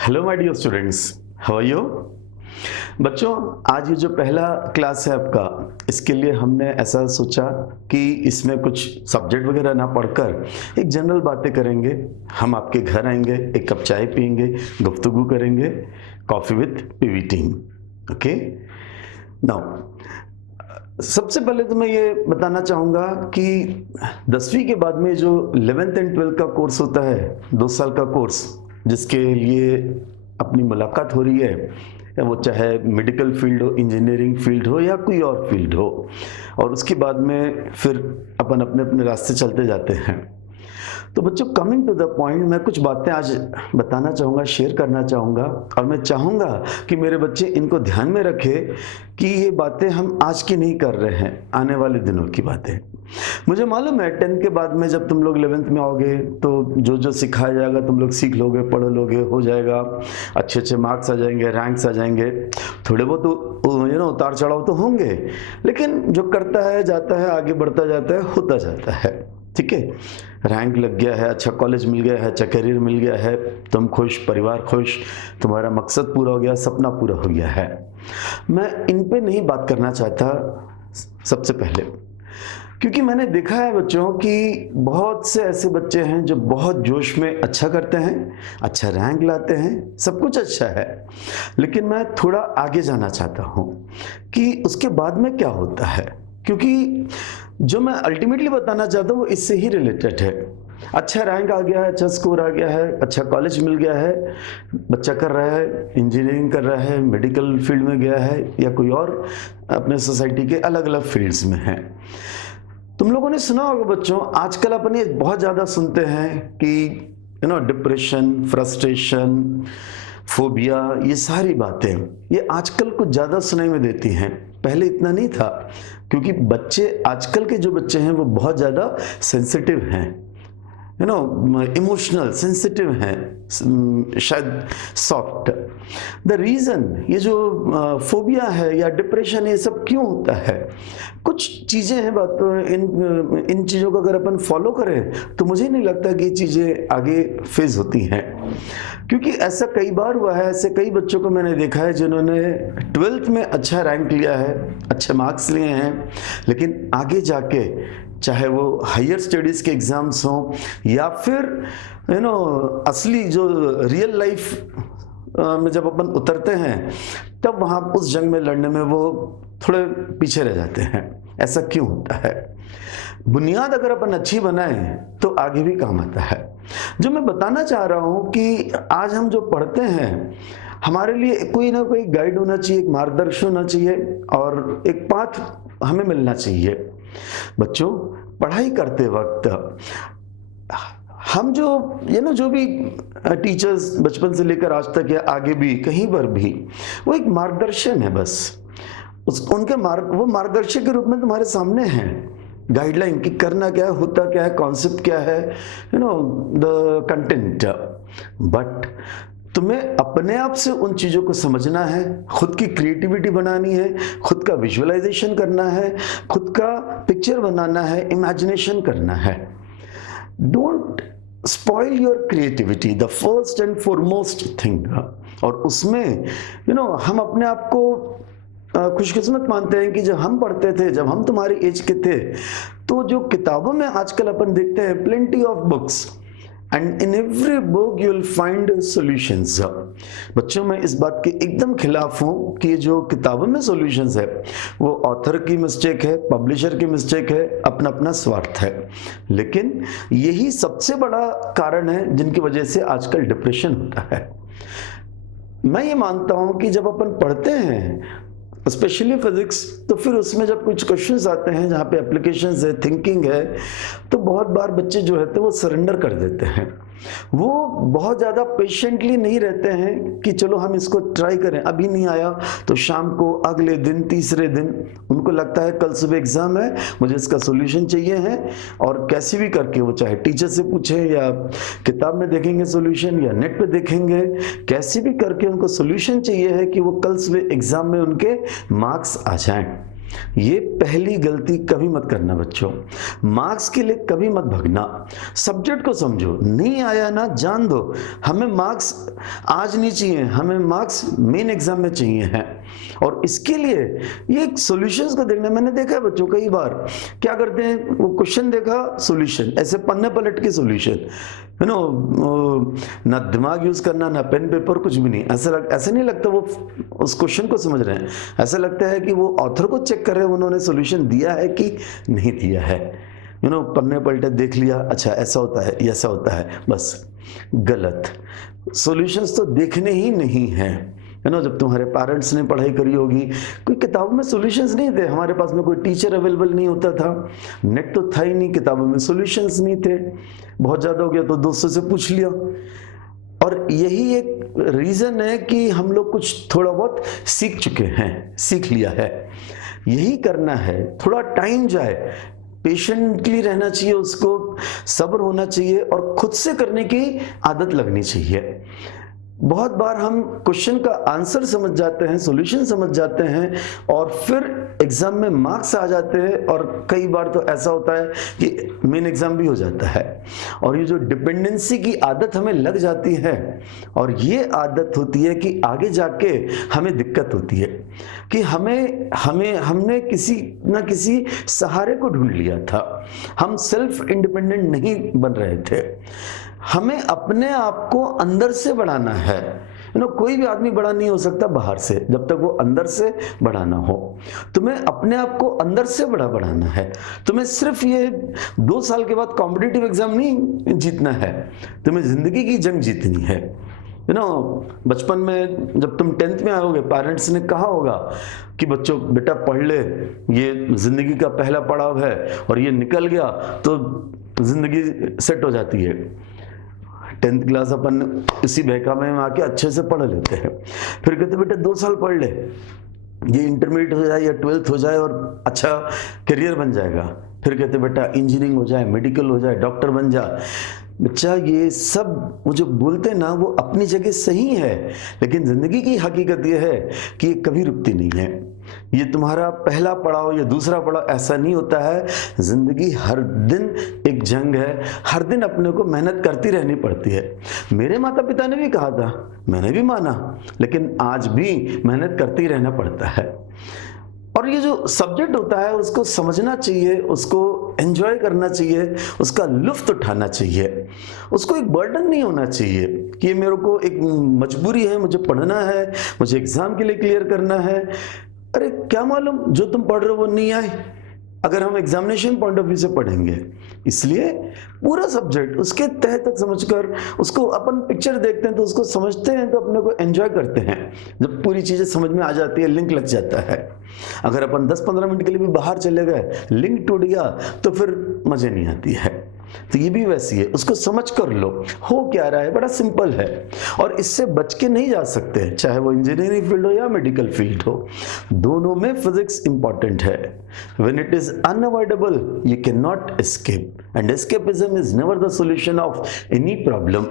Hello my dear students, how are you? बच्चों, आज ये जो पहला क्लास है आपका, इसके लिए हमने ऐसा सोचा कि इसमें कुछ सब्जेक्ट वगैरह ना पढ़कर एक जनरल बातें करेंगे। हम आपके घर आएंगे, एक कप चाय पियेंगे, गुफ्तगू करेंगे, coffee with PV team. Okay, now सबसे पहले तो मैं ये बताना चाहूँगा कि 10वीं के बाद में जो 11th एंड 12th का कोर्स होता है, 2 साल का कोर्स, जिसके लिए अपनी मुलाकात हो रही है, या वो चाहे मेडिकल फील्ड हो, इंजीनियरिंग फील्ड हो या कोई और फील्ड हो, और उसके बाद में फिर अपन अपने अपने रास्ते चलते जाते हैं। तो बच्चों, कमिंग टू द पॉइंट, मैं कुछ बातें आज बताना चाहूँगा, शेयर करना चाहूँगा, और मैं चाहूँगा कि मेरे बच्चे इनको ध्यान में रखें कि ये बातें हम आज की नहीं कर रहे हैं, आने वाले दिनों की बातें। मुझे मालूम है 10th के बाद में जब तुम लोग 11th में आओगे तो जो जो सिखाया जाएगा तुम लोग सीख लोगे, पढ़ लोगे, हो जाएगा, अच्छे अच्छे मार्क्स आ जाएंगे, रैंक्स आ जाएंगे, थोड़े बहुत उतार चढ़ाव तो होंगे, लेकिन जो करता है जाता है, आगे बढ़ता जाता है, होता जाता है। ठीक है, रैंक लग गया है, अच्छा कॉलेज मिल गया है, अच्छा करियर मिल गया है, तुम खुश, परिवार खुश, तुम्हारा मकसद पूरा हो गया, सपना पूरा हो गया है। मैं इन पे नहीं बात करना चाहता सबसे पहले, क्योंकि मैंने देखा है बच्चों कि बहुत से ऐसे बच्चे हैं जो बहुत जोश में अच्छा करते हैं, अच्छा रैंक लाते हैं, सब कुछ अच्छा है, लेकिन मैं थोड़ा आगे जाना चाहता हूँ कि उसके बाद में क्या होता है, क्योंकि जो मैं अल्टीमेटली बताना चाहता हूँ वो इससे ही रिलेटेड है। अच्छा रैंक आ गया है, अच्छा स्कोर आ गया है, अच्छा कॉलेज मिल गया है, बच्चा कर रहा है, इंजीनियरिंग कर रहा है, मेडिकल फील्ड में गया है, या कोई और अपने सोसाइटी के अलग अलग फील्ड्स में है। तुम लोगों ने सुना होगा बच्चों, आजकल अपन ये बहुत ज़्यादा सुनते हैं कि डिप्रेशन, फ्रस्ट्रेशन, फोबिया, ये सारी बातें ये आजकल कुछ ज़्यादा सुनाई में देती हैं। पहले इतना नहीं था, क्योंकि बच्चे, आजकल के जो बच्चे हैं वो बहुत ज़्यादा सेंसिटिव हैं, इमोशनल, सेंसिटिव हैं, शायद सॉफ्ट। द रीज़न, ये जो फोबिया है या डिप्रेशन, ये सब क्यों होता है? कुछ चीज़ें हैं, बात इन चीज़ों को अगर अपन फॉलो करें तो मुझे नहीं लगता कि ये चीज़ें आगे फेज होती हैं, क्योंकि ऐसा कई बार हुआ है। ऐसे कई बच्चों को मैंने देखा है जिन्होंने 12th में अच्छा रैंक लिया है, अच्छे मार्क्स लिए हैं, लेकिन आगे जाके चाहे वो हायर स्टडीज़ के एग्ज़ाम्स हों या फिर असली जो रियल लाइफ में जब अपन उतरते हैं, तब वहाँ उस जंग में लड़ने में वो थोड़े पीछे रह जाते हैं। ऐसा क्यों होता है? बुनियाद अगर अपन अच्छी बनाएं तो आगे भी काम आता है। जो मैं बताना चाह रहा हूँ कि आज हम जो पढ़ते हैं, हमारे लिए कोई ना कोई गाइड होना चाहिए, एक मार्गदर्शन होना चाहिए, और एक पाथ हमें मिलना चाहिए। बच्चों, पढ़ाई करते वक्त हम जो भी टीचर्स बचपन से लेकर आज तक या आगे भी कहीं पर भी, वो एक मार्गदर्शन है बस। वो मार्गदर्शक के रूप में तुम्हारे सामने हैं, गाइडलाइन कि करना क्या है, होता क्या है, कॉन्सेप्ट क्या है, द कंटेंट। बट तुम्हें अपने आप से उन चीज़ों को समझना है, खुद की क्रिएटिविटी बनानी है, खुद का विजुअलाइजेशन करना है, खुद का पिक्चर बनाना है, इमेजिनेशन करना है। Don't spoil your creativity, the first and foremost thing. और उसमें हम अपने आप को खुशकिस्मत मानते हैं कि जब हम पढ़ते थे, जब हम तुम्हारी एज के थे, तो जो किताबों में आजकल अपन देखते हैं, plenty of books, and in every book you will find solutions. बच्चों, मैं इस बात के एकदम खिलाफ हूँ कि जो किताबों में सॉल्यूशंस है वो ऑथर की मिस्टेक है, पब्लिशर की मिस्टेक है, अपना अपना स्वार्थ है। लेकिन यही सबसे बड़ा कारण है जिनकी वजह से आजकल डिप्रेशन होता है। मैं ये मानता हूँ कि जब अपन पढ़ते हैं, स्पेशली फिजिक्स, तो फिर उसमें जब कुछ क्वेश्चंस आते हैं जहाँ पे एप्लीकेशंस है, थिंकिंग है, तो बहुत बार बच्चे जो है तो वो सरेंडर कर देते हैं। वो बहुत ज़्यादा पेशेंटली नहीं रहते हैं कि चलो हम इसको ट्राई करें, अभी नहीं आया तो शाम को, अगले दिन, तीसरे दिन, उनको लगता है कल सुबह एग्ज़ाम है, मुझे इसका सोल्यूशन चाहिए है, और कैसे भी करके वो चाहे टीचर से पूछें या किताब में देखेंगे सोल्यूशन या नेट पे देखेंगे, कैसे भी करके उनको सोल्यूशन चाहिए है कि वो कल सुबह एग्ज़ाम में उनके मार्क्स आ जाएं। ये पहली गलती कभी मत करना बच्चों। मार्क्स के लिए कभी मत भगना। सब्जेक्ट को समझो, नहीं आया ना जान दो। हमें मार्क्स आज नहीं चाहिए, हमें मार्क्स मेन एग्जाम में चाहिए हैं। और इसके लिए ये सॉल्यूशंस को देखना, मैंने देखा है बच्चों कई बार क्या करते हैं, वो क्वेश्चन देखा सॉल्यूशन, ऐसे पन्ने पलट के सॉल्यूशन, यू नो, ना दिमाग यूज करना ना पेन पेपर कुछ भी नहीं। ऐसा नहीं लगता वो उस क्वेश्चन को समझ रहे हैं, ऐसा लगता है कि वो ऑथर को चेक कर रहे हैं उन्होंने सॉल्यूशन दिया है कि नहीं दिया है। यू नो, पन्ने पलटे देख लिया, अच्छा ऐसा होता है ऐसा होता है, बस गलत। सॉल्यूशंस तो देखने ही नहीं हैं, है ना। जब तुम्हारे पेरेंट्स ने पढ़ाई करी होगी, कोई किताबों में सॉल्यूशंस नहीं थे, हमारे पास में कोई टीचर अवेलेबल नहीं होता था, नेट तो था ही नहीं, किताबों में सॉल्यूशंस नहीं थे, बहुत ज़्यादा हो गया तो दोस्तों से पूछ लिया। और यही एक रीज़न है कि हम लोग कुछ थोड़ा बहुत सीख चुके हैं, सीख लिया है। यही करना है, थोड़ा टाइम जाए, पेशेंटली रहना चाहिए, उसको सब्र होना चाहिए और खुद से करने की आदत लगनी चाहिए। बहुत बार हम क्वेश्चन का आंसर समझ जाते हैं, सॉल्यूशन समझ जाते हैं और फिर एग्जाम में मार्क्स आ जाते हैं, और कई बार तो ऐसा होता है कि मेन एग्जाम भी हो जाता है। और ये जो डिपेंडेंसी की आदत हमें लग जाती है, और ये आदत होती है कि आगे जाके हमें दिक्कत होती है कि हमने किसी ना किसी सहारे को ढूंढ लिया था, हम सेल्फ इंडिपेंडेंट नहीं बन रहे थे। हमें अपने आप को अंदर से बढ़ाना है। यू नो, कोई भी आदमी बड़ा नहीं हो सकता बाहर से, जब तक वो अंदर से बड़ा ना हो। तुम्हें अपने आप को अंदर से बड़ा बढ़ाना है। तुम्हें सिर्फ ये 2 साल के बाद कॉम्पिटिटिव एग्जाम नहीं जीतना है, तुम्हें जिंदगी की जंग जीतनी है। यू नो, बचपन में जब तुम 10th में आओगे, पेरेंट्स ने कहा होगा कि बच्चों बेटा पढ़ ले, ये जिंदगी का पहला पड़ाव है, और ये निकल गया तो जिंदगी सेट हो जाती है। 10th क्लास अपन इसी बहकावे में आके अच्छे से पढ़ लेते हैं, फिर कहते बेटा 2 साल पढ़ ले, ये इंटरमीडिएट हो जाए या 12th हो जाए और अच्छा करियर बन जाएगा। फिर कहते बेटा इंजीनियरिंग हो जाए, मेडिकल हो जाए, डॉक्टर बन जा। बच्चा, ये सब वो जो बोलते हैं ना, वो अपनी जगह सही है, लेकिन जिंदगी की हकीकत ये है कि ये कभी रुकती नहीं है। ये तुम्हारा पहला पड़ाव या दूसरा पड़ाव ऐसा नहीं होता है। जिंदगी हर दिन एक जंग है, हर दिन अपने को मेहनत करती रहनी पड़ती है। मेरे माता पिता ने भी कहा था, मैंने भी माना, लेकिन आज भी मेहनत करती रहना पड़ता है। और ये जो सब्जेक्ट होता है उसको समझना चाहिए, उसको एंजॉय करना चाहिए, उसका लुफ्त उठाना चाहिए। उसको एक बर्डन नहीं होना चाहिए कि ये मेरे को एक मजबूरी है, मुझे पढ़ना है, मुझे एग्जाम के लिए क्लियर करना है। अरे क्या मालूम जो तुम पढ़ रहे हो वो नहीं आए, अगर हम एग्जामिनेशन पॉइंट ऑफ व्यू से पढ़ेंगे। इसलिए पूरा सब्जेक्ट उसके तह तक समझकर उसको अपन पिक्चर देखते हैं तो उसको समझते हैं, तो अपने को एंजॉय करते हैं। जब पूरी चीजें समझ में आ जाती है, लिंक लग जाता है। अगर अपन 10-15 मिनट के लिए भी बाहर चले गए, लिंक टूट गया तो फिर मजे नहीं आती है। तो ये भी वैसी है, उसको समझ कर लो हो क्या रहा है, बड़ा सिंपल है और इससे बच के नहीं जा सकते, चाहे वो इंजीनियरिंग फील्ड हो या मेडिकल फील्ड हो, दोनों में फिजिक्स इंपॉर्टेंट है। When it is unavoidable, you cannot escape, and escapism is never the solution of any problem,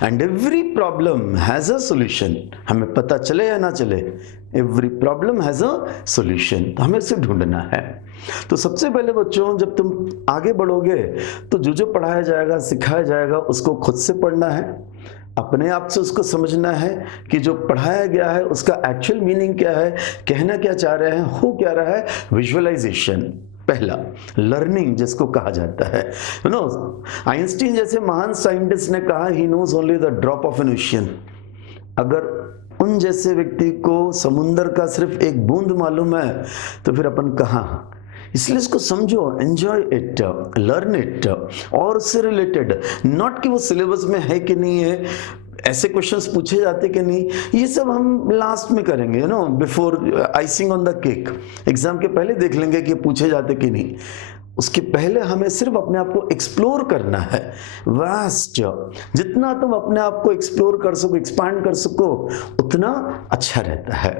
and every problem has a solution. हमें पता चले या ना चले, every problem has a solution, तो हमें उसे ढूंढना है। तो सबसे पहले बच्चों, जब तुम आगे बढ़ोगे तो जो जो पढ़ाया जाएगा, सिखाया जाएगा, उसको खुद से पढ़ना है, अपने आप से उसको समझना है कि जो पढ़ाया गया है उसका एक्चुअल मीनिंग क्या है, कहना क्या चाह रहे हैं, हो क्या रहा है। विजुअलाइजेशन पहला, लर्निंग जिसको कहा जाता है। यू नो, आइंस्टीन जैसे महान साइंटिस्ट ने कहा, he knows only the drop of an ocean. अगर उन जैसे व्यक्ति को समुंदर का सिर्फ एक बूंद मालूम है तो फिर अपन कहाँ। इसलिए इसको समझो, एंजॉय इट, लर्न इट, और उससे रिलेटेड, नॉट कि वो सिलेबस में है कि नहीं है, ऐसे क्वेश्चंस पूछे जाते कि नहीं, ये सब हम लास्ट में करेंगे, you know, before icing on the cake. Exam के पहले देख लेंगे कि पूछे जाते कि नहीं। उसके पहले हमें सिर्फ अपने आप को एक्सप्लोर करना है, वास्ट। जितना तुम अपने आप को एक्सप्लोर कर सको, एक्सपांड कर सको, उतना अच्छा रहता है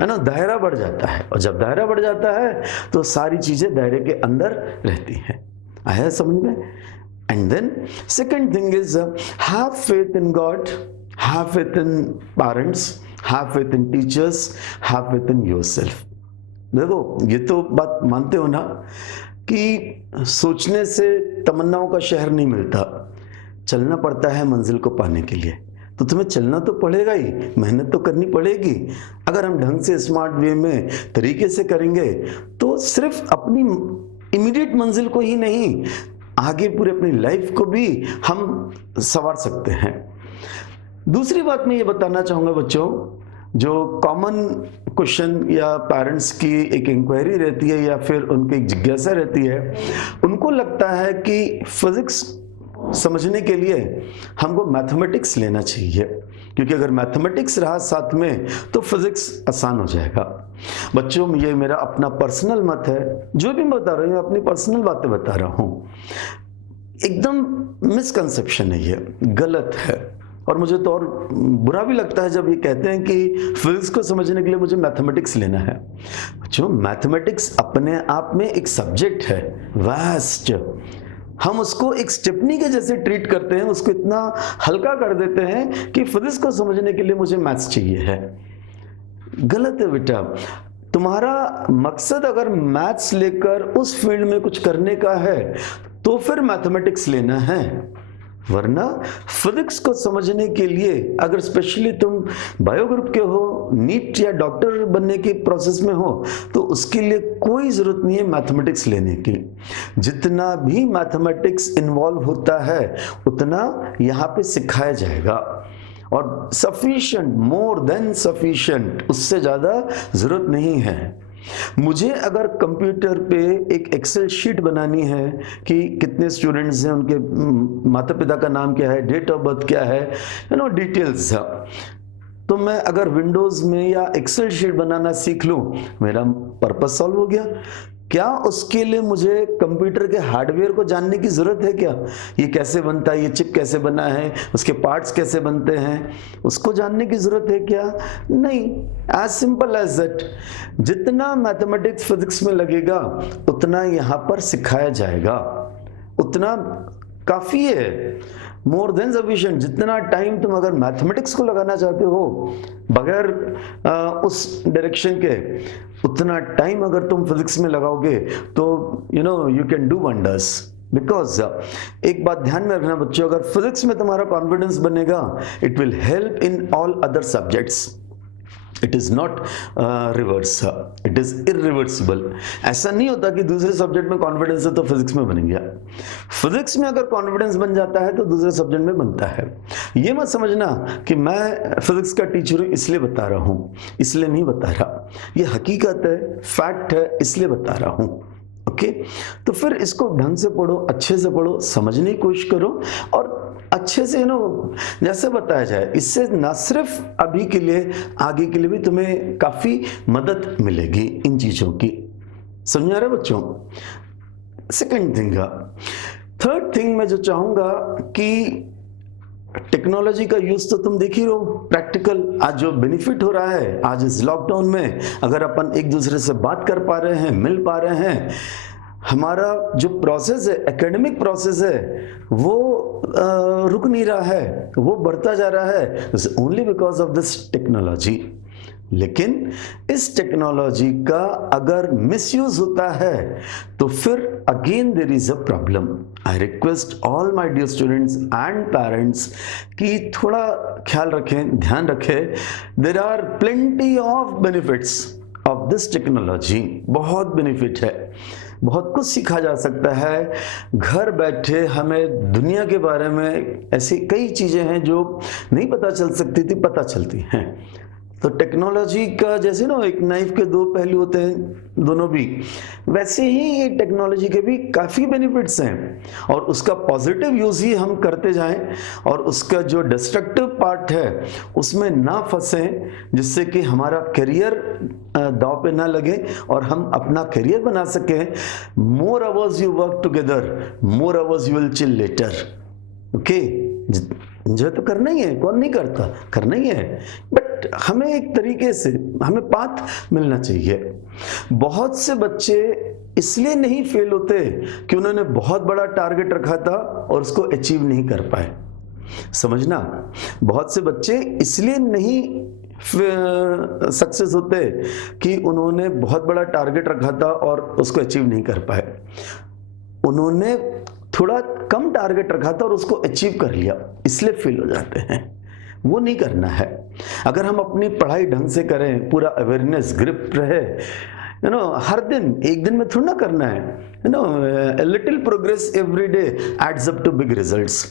ना। दायरा बढ़ जाता है, और जब दायरा बढ़ जाता है तो सारी चीजें दायरे के अंदर रहती हैं। आया समझ में? And then second thing is have faith in God, have faith in parents, have faith in teachers, have faith in yourself. देखो ये तो बात मानते हो ना कि सोचने से तमन्नाओं का शहर नहीं मिलता, चलना पड़ता है मंजिल को पाने के लिए। तो तुम्हें चलना तो पड़ेगा ही, मेहनत तो करनी पड़ेगी। अगर हम ढंग से स्मार्ट वे में तरीके से करेंगे तो सिर्फ अपनी इमीडिएट मंजिल को ही नहीं, आगे पूरे अपनी लाइफ को भी हम संवार सकते हैं। दूसरी बात मैं ये बताना चाहूँगा बच्चों, जो कॉमन क्वेश्चन या पेरेंट्स की एक इंक्वायरी रहती है या फिर उनकी एक जिज्ञासा रहती है, उनको लगता है कि फिजिक्स समझने के लिए हमको मैथमेटिक्स लेना चाहिए, क्योंकि अगर मैथमेटिक्स रहा साथ में तो फिजिक्स आसान हो जाएगा। बच्चों ये मेरा अपना पर्सनल मत है, जो भी मैं बता रहा हूँ अपनी पर्सनल बातें बता रहा हूँ। एकदम मिसकंसेप्शन है, ये गलत है। और मुझे तो और बुरा भी लगता है जब ये कहते हैं कि फिजिक्स को समझने के लिए मुझे मैथमेटिक्स लेना है। बच्चों मैथमेटिक्स अपने आप में एक सब्जेक्ट है, वास्ट। हम उसको एक स्टेपनी के जैसे ट्रीट करते हैं, उसको इतना हल्का कर देते हैं कि फिजिक्स को समझने के लिए मुझे मैथ्स चाहिए है। गलत है बेटा। तुम्हारा मकसद अगर मैथ्स लेकर उस फील्ड में कुछ करने का है तो फिर मैथमेटिक्स लेना है, वरना फिजिक्स को समझने के लिए अगर स्पेशली तुम बायो ग्रुप के हो, नीट या डॉक्टर बनने की प्रोसेस में हो, तो उसके लिए कोई ज़रूरत नहीं है मैथमेटिक्स लेने की। जितना भी मैथमेटिक्स इन्वॉल्व होता है उतना यहाँ पे सिखाया जाएगा, और सफिशिएंट, मोर देन सफिशिएंट, उससे ज़्यादा ज़रूरत नहीं है। मुझे अगर कंप्यूटर पे एक एक्सेल शीट बनानी है कि कितने स्टूडेंट्स हैं, उनके माता पिता का नाम क्या है, डेट ऑफ बर्थ क्या है, डिटेल्स, तो मैं अगर विंडोज में या एक्सेल शीट बनाना सीख लूं, मेरा पर्पस सॉल्व हो गया। क्या उसके लिए मुझे कंप्यूटर के हार्डवेयर को जानने की जरूरत है क्या? ये कैसे बनता है, ये चिप कैसे बना है, उसके पार्ट्स कैसे बनते हैं, उसको जानने की जरूरत है क्या? नहीं। As simple as that. जितना मैथमेटिक्स फिजिक्स में लगेगा उतना यहाँ पर सिखाया जाएगा, उतना काफी है, मोर देन सफिशिएंट। जितना टाइम तुम अगर मैथमेटिक्स को लगाना चाहते हो बगैर उस डायरेक्शन के, उतना टाइम अगर तुम फिजिक्स में लगाओगे तो you can do wonders. Because एक बात ध्यान में रखना बच्चों, अगर फिजिक्स में तुम्हारा कॉन्फिडेंस बनेगा, it will help in all other subjects. It is not reverse, it is irreversible. ऐसा नहीं होता कि दूसरे सब्जेक्ट में कॉन्फिडेंस है तो फिजिक्स में बन गया। फिजिक्स में अगर कॉन्फिडेंस बन जाता है तो दूसरे सब्जेक्ट में बनता है। ये मत समझना कि मैं फिजिक्स का टीचर हूं इसलिए बता रहा हूं, इसलिए नहीं बता रहा। ये हकीकत है, फैक्ट है, इसलिए बता रहा हूं। ओके, तो फिर इसको ढंग से पढ़ो, अच्छे से पढ़ो, समझने की कोशिश करो, और अच्छे से जैसे बताया जाए, इससे ना सिर्फ अभी के लिए, आगे के लिए भी तुम्हें काफी मदद मिलेगी इन चीजों की। समझ आ रहा है बच्चों? सेकंड थिंग, थर्ड थिंग मैं जो चाहूंगा कि टेक्नोलॉजी का यूज तो तुम देख ही रहो, प्रैक्टिकल। आज जो बेनिफिट हो रहा है, आज इस लॉकडाउन में अगर अपन एक दूसरे से बात कर पा रहे हैं, मिल पा रहे हैं, हमारा जो प्रोसेस है, एकेडमिक प्रोसेस है, वो रुक नहीं रहा है, वो बढ़ता जा रहा है, only because of this technology. लेकिन इस टेक्नोलॉजी का अगर मिसयूज होता है तो फिर again there is a problem. I request all my dear students and parents कि थोड़ा ख्याल रखें, ध्यान रखें। There are plenty of benefits of this technology. बहुत बेनिफिट है, बहुत कुछ सीखा जा सकता है। घर बैठे हमें दुनिया के बारे में ऐसी कई चीजें हैं जो नहीं पता चल सकती थी, पता चलती हैं। तो टेक्नोलॉजी का जैसे एक नाइफ के दो पहलू होते हैं, दोनों भी, वैसे ही ये टेक्नोलॉजी के भी काफ़ी बेनिफिट्स हैं, और उसका पॉजिटिव यूज़ ही हम करते जाएं, और उसका जो डिस्ट्रक्टिव पार्ट है उसमें ना फंसें, जिससे कि हमारा करियर दांव पे ना लगे और हम अपना करियर बना सकें। More hours you work together, more hours you will chill later. Okay, enjoy तो करना ही है, कौन नहीं करता, करना ही है, बट हमें एक तरीके से हमें पाथ मिलना चाहिए। बहुत से बच्चे इसलिए नहीं फेल होते कि उन्होंने बहुत बड़ा टारगेट रखा था और उसको अचीव नहीं कर पाए। समझना, बहुत से बच्चे इसलिए नहीं सक्सेस होते कि उन्होंने बहुत बड़ा टारगेट रखा था और उसको अचीव नहीं कर पाए। उन्होंने थोड़ा कम टारगेट रखा था और उसको अचीव कर लिया, इसलिए फेल हो जाते हैं। वो नहीं करना है। अगर हम अपनी पढ़ाई ढंग से करें, पूरा अवेयरनेस ग्रिप रहे, हर दिन, एक दिन में थोड़ा ना करना है, little progress every day adds up to big results.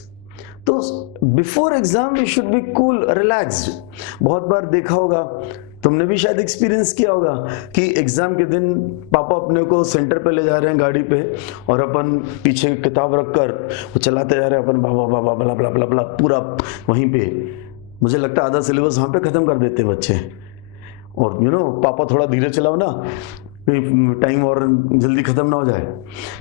तो before exam we should be cool, relaxed. बहुत बार देखा होगा, तुमने भी शायद एक्सपीरियंस किया होगा कि एग्जाम के दिन पापा अपने को सेंटर पे ले जा रहे हैं गाड़ी पे, और अपन पीछे किताब रखकर वो चलाते जा रहे हैं, अपन बाबा बाबा बला बला बला बला पूरा वहीं पे। मुझे लगता है आधा सिलेबस वहाँ पे ख़त्म कर देते हैं बच्चे। और पापा थोड़ा धीरे चलाओ ना, टाइम और जल्दी ख़त्म ना हो जाए।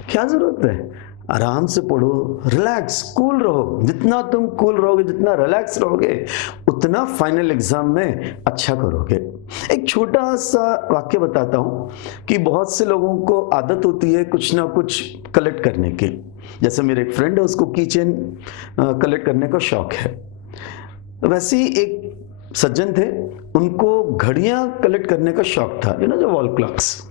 क्या ज़रूरत है? आराम से पढ़ो, रिलैक्स, कूल रहो। जितना तुम कूल रहोगे, जितना रिलैक्स रहोगे, उतना फाइनल एग्जाम में अच्छा करोगे। एक छोटा सा वाक्य बताता हूँ कि बहुत से लोगों को आदत होती है कुछ ना कुछ कलेक्ट करने की। जैसे मेरे एक फ्रेंड है, उसको की चेन कलेक्ट करने का शौक है। वैसे ही एक सज्जन थे, उनको घड़ियां कलेक्ट करने का शौक था, जो वॉल क्लॉक्स।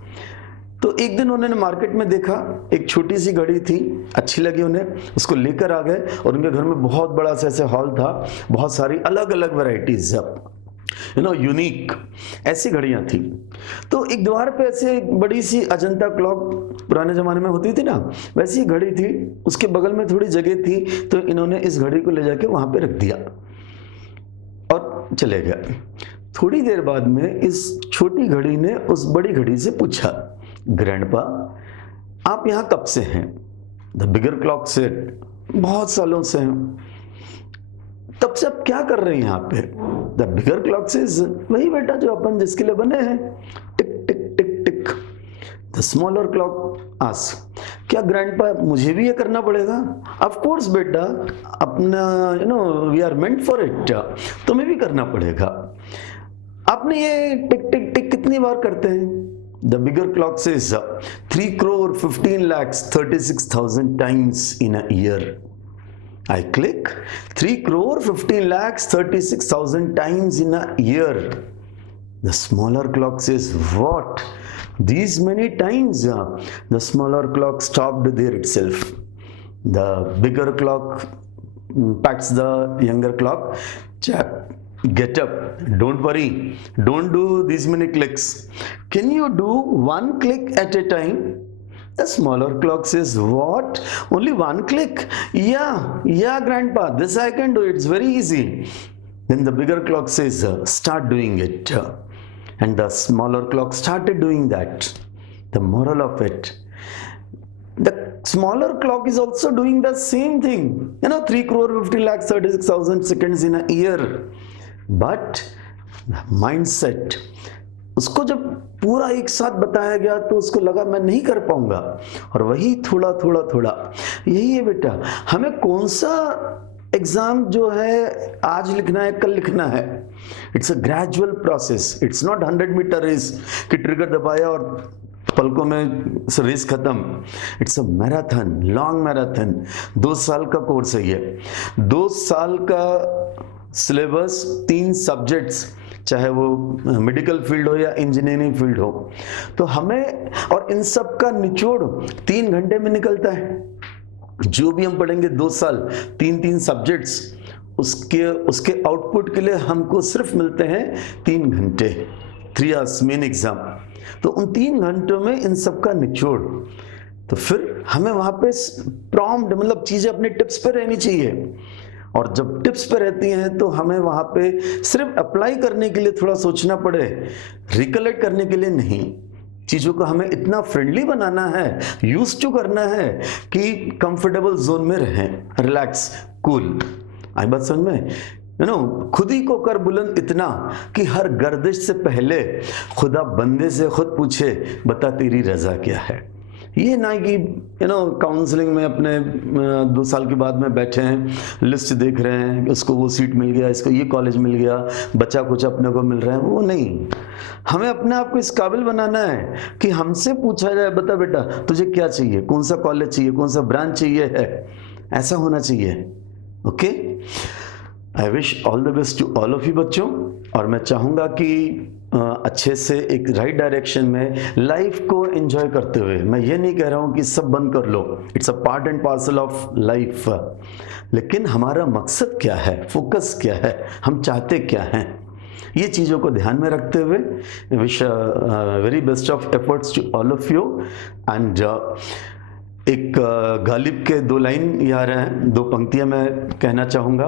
तो एक दिन उन्होंने मार्केट में देखा, एक छोटी सी घड़ी थी, अच्छी लगी उन्हें, उसको लेकर आ गए। और उनके घर में बहुत बड़ा सा ऐसे हॉल था, बहुत सारी अलग अलग वैरायटीज, यूनिक ऐसी घड़ियां थी। तो एक द्वार पे ऐसे बड़ी सी अजंता क्लॉक पुराने जमाने में होती थी ना, वैसी घड़ी थी। उसके बगल में थोड़ी जगह थी, तो इन्होंने इस घड़ी को ले जाके वहां पे रख दिया और चले गए। थोड़ी देर बाद में इस छोटी घड़ी ने उस बड़ी घड़ी से पूछा, ग्रैंडपा, आप यहाँ कब से हैं? द बिगर क्लॉक से, बहुत सालों से हैं। तब से आप क्या कर रहे हैं यहाँ पे? द बिगर क्लॉक से, वही बेटा जो अपन जिसके लिए बने हैं, tick tick tick tick. The smaller clock ask, क्या ग्रैंडपा मुझे भी ये करना पड़ेगा? ऑफ कोर्स बेटा, अपना we are meant for it, तुम्हें भी करना पड़ेगा। आपने ये टिक टिक टिक कितनी बार करते हैं? The bigger clock says 3,15,36,000 times in a year. I click 3,15,36,000 times in a year. The smaller clock says, what? These many times? The smaller clock stopped there itself. The bigger clock pats the younger clock. Chap, get up, don't worry, don't do these many clicks. Can you do one click at a time? The smaller clock says, what? Only one click? Yeah, grandpa, this I can do, it's very easy. Then the bigger clock says, start doing it. And the smaller clock started doing that. The moral of it, the smaller clock is also doing the same thing, 3,50,36,000 seconds in a year. But mindset, उसको जब पूरा एक साथ बताया गया तो उसको लगा मैं नहीं कर पाऊंगा, और वही थोड़ा थोड़ा थोड़ा, यही है बेटा। हमें कौन सा एग्जाम जो है आज लिखना है, कल लिखना है। It's a gradual process, it's not 100 metre race कि ट्रिगर दबाया और पलकों में रेस खत्म। It's a marathon, long marathon. 2 साल का कोर्स है ये। 2 साल का सिलेबस, 3 सब्जेक्ट्स, चाहे वो मेडिकल फील्ड हो या इंजीनियरिंग फील्ड हो, तो हमें, और इन सब का निचोड़ 3 घंटे में निकलता है। जो भी हम पढ़ेंगे 2 साल, 3 सब्जेक्ट्स, उसके आउटपुट के लिए हमको सिर्फ मिलते हैं 3 घंटे, 3 आवर्स मेन एग्जाम। तो उन 3 घंटों में इन सब का निचोड़, तो फिर हमें वहां पे प्रॉम्प्ट, मतलब चीजें अपने टिप्स पे रहनी चाहिए। और जब टिप्स पे रहती हैं तो हमें वहां पे सिर्फ अप्लाई करने के लिए थोड़ा सोचना पड़े, रिकलेक्ट करने के लिए नहीं। चीजों को हमें इतना फ्रेंडली बनाना है, यूज टू करना है कि कंफर्टेबल जोन में रहें, रिलैक्स, कूल। आई बात समझ में? खुद ही को कर बुलंद इतना कि हर गर्दिश से पहले खुदा बंदे से खुद पूछे, बता तेरी रजा क्या है। ये ना कि काउंसलिंग में अपने 2 साल के बाद में बैठे हैं, लिस्ट देख रहे हैं, उसको वो सीट मिल गया, इसको ये कॉलेज मिल गया, बच्चा कुछ अपने को मिल रहा है, वो नहीं। हमें अपने आप को इस काबिल बनाना है कि हमसे पूछा जाए, बता बेटा तुझे क्या चाहिए, कौन सा कॉलेज चाहिए, कौन सा ब्रांच चाहिए है, ऐसा होना चाहिए। Okay, I wish all the best to all of you बच्चों। और मैं चाहूँगा कि अच्छे से एक राइट डायरेक्शन में लाइफ को एंजॉय करते हुए, मैं ये नहीं कह रहा हूँ कि सब बंद कर लो, it's a part and parcel of life, लेकिन हमारा मकसद क्या है, फोकस क्या है, हम चाहते क्या हैं, ये चीज़ों को ध्यान में रखते हुए wish very best of efforts to all of you. And एक गालिब के 2 लाइन ये आ रहे हैं, 2 पंक्तियां मैं कहना चाहूँगा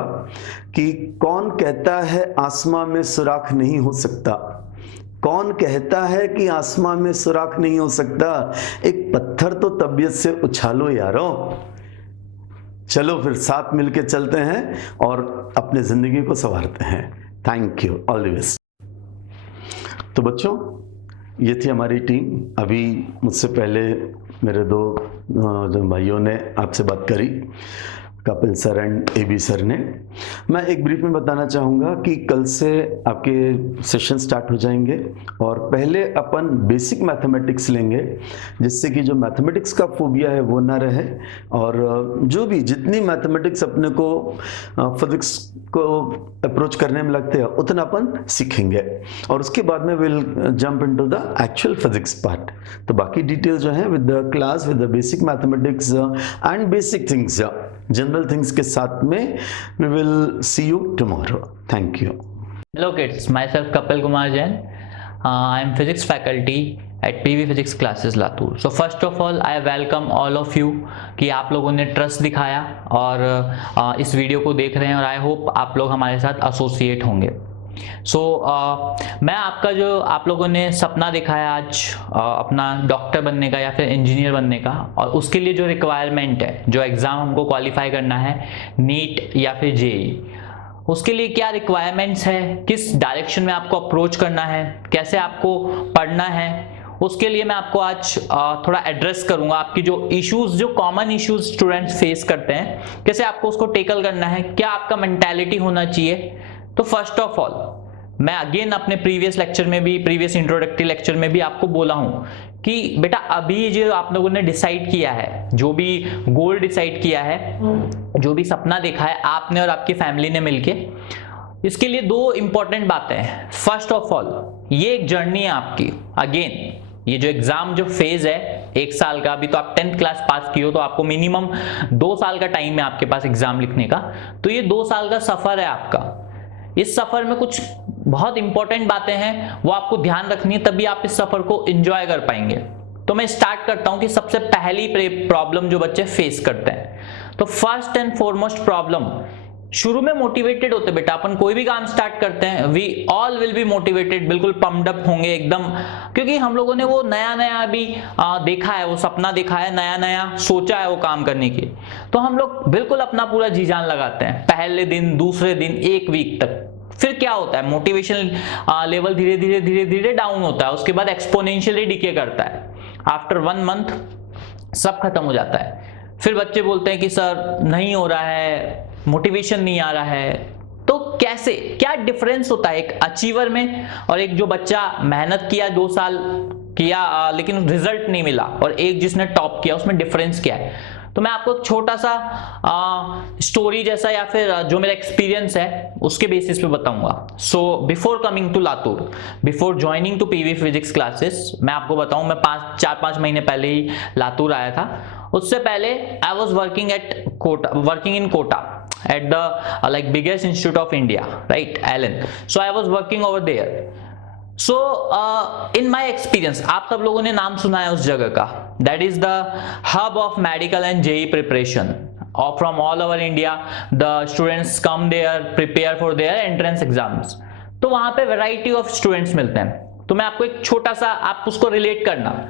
कि कौन कहता है आसमां में सुराख नहीं हो सकता, कौन कहता है कि आसमां में सुराख नहीं हो सकता, एक पत्थर तो तबीयत से उछालो यारों, चलो फिर साथ मिलके चलते हैं और अपने ज़िंदगी को संवारते हैं। Thank you, all the best. तो बच्चों, ये थी हमारी टीम। अभी मुझसे पहले मेरे 2 जो भाइयों ने आपसे बात करी, Kapil sir and AB sir ने। मैं एक ब्रीफ में बताना चाहूँगा कि कल से आपके सेशन स्टार्ट हो जाएंगे और पहले अपन बेसिक मैथमेटिक्स लेंगे, जिससे कि जो मैथमेटिक्स का फोबिया है वो ना रहे, और जो भी जितनी मैथमेटिक्स अपने को फिजिक्स को अप्रोच करने में लगते हैं उतना अपन सीखेंगे, और उसके बाद में will jump into the actual physics part. तो बाकी डिटेल जो है with the class, with the basic mathematics and basic things, general things के साथ में we will see you tomorrow. Thank you. Hello kids, myself Kapil Kumar Jain. I am physics faculty at PV Physics Classes Latur. So first of all, I welcome all of you कि आप लोगों ने trust दिखाया और इस video को देख रहे हैं, और आई होप आप लोग हमारे साथ एसोसिएट होंगे। मैं आपका जो आप लोगों ने सपना दिखाया आज अपना डॉक्टर बनने का या फिर इंजीनियर बनने का, और उसके लिए जो रिक्वायरमेंट है, जो एग्ज़ाम हमको क्वालिफाई करना है, नीट या फिर जेई, उसके लिए क्या रिक्वायरमेंट्स है, किस डायरेक्शन में आपको अप्रोच करना है, कैसे आपको पढ़ना है, उसके लिए मैं आपको आज थोड़ा एड्रेस करूंगा। आपकी जो इश्यूज, जो कॉमन इश्यूज स्टूडेंट्स फेस करते हैं, कैसे आपको उसको टेकल करना है, क्या आपका मेंटालिटी होना चाहिए। तो फर्स्ट ऑफ ऑल, मैं अगेन अपने प्रीवियस लेक्चर में भी, प्रीवियस इंट्रोडक्टरी लेक्चर में भी आपको बोला हूं कि बेटा अभी जो आप लोगों ने डिसाइड किया है, जो भी गोल डिसाइड किया है, जो भी सपना देखा है आपने और आपकी फैमिली ने मिलके, इसके लिए 2 इंपॉर्टेंट बातें हैं। फर्स्ट ऑफ ऑल, ये एक जर्नी है आपकी। अगेन ये जो एग्जाम जो फेज है 1 साल का, अभी तो आप 10th क्लास पास की हो, तो आपको मिनिमम 2 साल का टाइम है आपके पास एग्जाम लिखने का। तो ये 2 साल का सफर है आपका। इस सफर में कुछ बहुत इंपॉर्टेंट बातें हैं, वो आपको ध्यान रखनी है, तभी आप इस सफर को एंजॉय कर पाएंगे। तो मैं स्टार्ट करता हूं कि सबसे पहली प्रॉब्लम जो बच्चे फेस करते हैं, तो फर्स्ट एंड फॉरमोस्ट प्रॉब्लम, शुरू में मोटिवेटेड होते बेटा, अपन कोई भी काम स्टार्ट करते हैं, we all will be motivated, बिल्कुल पम्प्ड अप होंगे एकदम, क्योंकि हम लोगों ने वो नया नया अभी देखा है, वो सपना देखा है, नया नया सोचा है वो काम करने की। तो हम लोग बिल्कुल अपना पूरा जी जान लगाते हैं, पहले दिन, दूसरे दिन, 1 वीक तक। फिर क्या होता है, मोटिवेशन लेवल धीरे धीरे धीरे धीरे डाउन होता है, उसके बाद एक्सपोनेंशियली डिके करता है। आफ्टर 1 मंथ सब खत्म हो जाता है। फिर बच्चे बोलते हैं कि सर नहीं हो रहा है, मोटिवेशन नहीं आ रहा है। तो कैसे, क्या डिफरेंस होता है एक अचीवर में और एक जो बच्चा मेहनत किया, 2 साल किया लेकिन रिजल्ट नहीं मिला, और एक जिसने टॉप किया, उसमें डिफरेंस क्या है। तो मैं आपको एक छोटा सा स्टोरी जैसा या फिर जो मेरा एक्सपीरियंस है उसके बेसिस पे बताऊंगा। So before coming to Latur, before joining to PV physics classes, मैं आपको बताऊं, मैं 4-5 महीने पहले ही लातूर आया था। उससे पहले I was working in Kota at the like biggest institute of India, right, Allen. So I was working over there. So in my experience, आप सब लोगों ने नाम सुना है उस जगह का, that is the hub of medical and JEE preparation. Or from all over India, the students come there, prepare for their entrance exams. तो वहाँ पे variety of students मिलते हैं। तो मैं आपको एक छोटा सा, आप उसको रिलेट करना।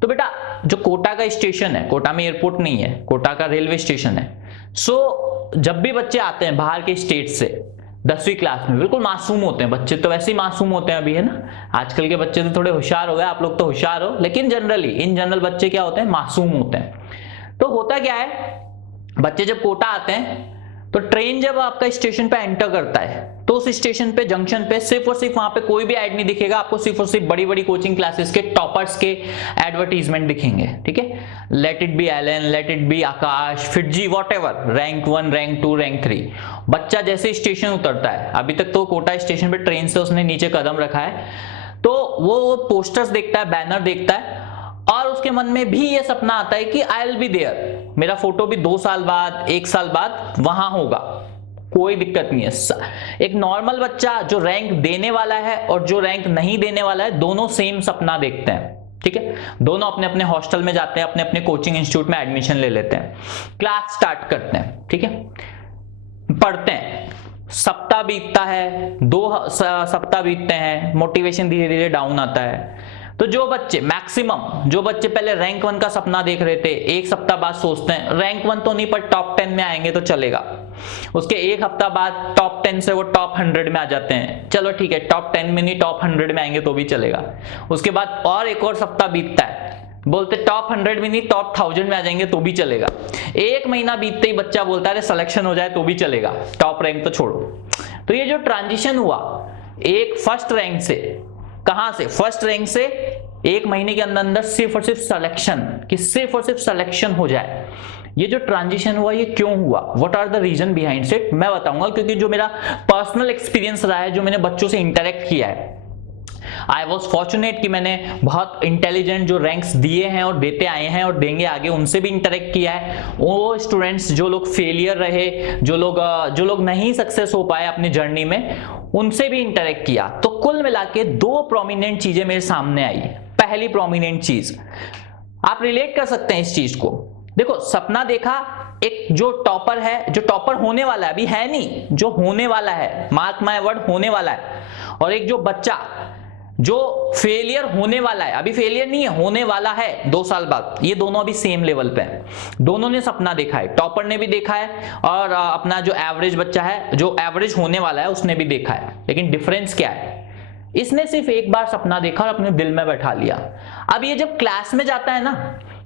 तो बेटा जो कोटा का स्टेशन है, कोटा में एयरपोर्ट नहीं है, कोटा का रेलवे स्टेशन है। सो जब भी बच्चे आते हैं बाहर के स्टेट से 10वीं क्लास में, बिल्कुल मासूम होते हैं बच्चे, तो वैसे ही मासूम होते हैं अभी, है ना। आजकल के बच्चे तो थोड़े होशियार हो गए, आप लोग तो होशियार हो, लेकिन जनरली इन जनरल बच्चे क्या होते हैं, मासूम होते हैं। तो होता क्या है, बच्चे जब कोटा आते हैं तो ट्रेन जब आपका स्टेशन पे एंटर करता है तो उस स्टेशन पे जंक्शन पे सिर्फ और सिर्फ वहां पे कोई भी ऐड नहीं दिखेगा आपको, सिर्फ और सिर्फ बड़ी बड़ी कोचिंग क्लासेस के टॉपर्स के एडवर्टीजमेंट दिखेंगे, ठीक है। Let it be Allen, let it be Aakash, FIITJEE, whatever, rank 1, rank 2, rank 3। बच्चा जैसे स्टेशन उतरता है, अभी तक तो कोटा स्टेशन पे ट्रेन से उसने नीचे कदम रखा है, तो वो पोस्टर्स देखता है, बैनर देखता है और उसके मन में भी ये सपना आता है कि आई विल बी देयर, मेरा फोटो भी 2 साल बाद, 1 साल बाद वहां होगा, कोई दिक्कत नहीं है। एक नॉर्मल बच्चा जो रैंक देने वाला है और जो रैंक नहीं देने वाला है, दोनों सेम सपना देखते हैं, ठीक है। दोनों अपने अपने हॉस्टल में जाते हैं, अपने अपने कोचिंग इंस्टीट्यूट में एडमिशन ले लेते हैं, क्लास स्टार्ट करते हैं, ठीक है, पढ़ते हैं, सप्ताह बीतता है, 2 सप्ताह बीतते हैं, मोटिवेशन धीरे धीरे डाउन आता है। तो जो बच्चे मैक्सिमम, जो बच्चे पहले रैंक 1 का सपना देख रहे थे, 1 सप्ताह बाद सोचते हैं रैंक 1 तो नहीं पर टॉप 10 में आएंगे तो चलेगा, उसके 1 हफ्ता बाद टॉप 10 से वो टॉप 100 में आ जाते हैं, चलो ठीक है टॉप 10 में नहीं टॉप 100 में आएंगे तो भी चलेगा। उसके बाद और एक और सप्ताह बीतता है, बोलते टॉप 100 में नहीं टॉप 1000 में आ जाएंगे तो भी चलेगा। 1 महीना बीतते ही बच्चा बोलता है सिलेक्शन हो जाए तो भी चलेगा, टॉप रैंक तो छोड़ो। तो ये जो ट्रांजिशन हुआ एक फर्स्ट रैंक से, कहां से, फर्स्ट रैंक से 1 महीने के अंदर अंदर सिर्फ और सिर्फ सिलेक्शन, कि सिर्फ और सिर्फ सिलेक्शन हो जाए, ये जो ट्रांजिशन हुआ ये क्यों हुआ, what are the reason behind it, मैं बताऊंगा। क्योंकि जो मेरा पर्सनल एक्सपीरियंस रहा है, जो मैंने बच्चों से इंटरेक्ट किया है, आई वॉज फॉर्चुनेट कि मैंने बहुत इंटेलिजेंट जो रैंक्स दिए हैं और देते आए हैं और देंगे आगे, उनसे भी इंटरेक्ट किया है। वो स्टूडेंट्स जो लोग फेलियर रहे, जो लोग नहीं सक्सेस हो पाए अपनी जर्नी में, उनसे भी इंटरेक्ट किया। तो कुल मिला के 2 प्रोमिनेंट चीजें मेरे सामने आई। पहली प्रोमिनेंट चीज, आप रिलेट कर सकते हैं इस चीज को, देखो सपना देखा, एक जो टॉपर है, जो टॉपर होने वाला है, अभी है नहीं, जो होने वाला है, मार्क माय वर्ड होने वाला है, और एक जो बच्चा जो फेलियर होने वाला है, अभी फेलियर नहीं है, होने वाला है 2 साल बाद, ये दोनों अभी सेम लेवल पे हैं। दोनों ने सपना देखा है, टॉपर ने भी देखा है और अपना जो एवरेज बच्चा है, जो एवरेज होने वाला है, उसने भी देखा है। लेकिन डिफरेंस क्या है, इसने सिर्फ एक बार सपना देखा और अपने दिल में बैठा लिया। अब ये जब क्लास में जाता है ना,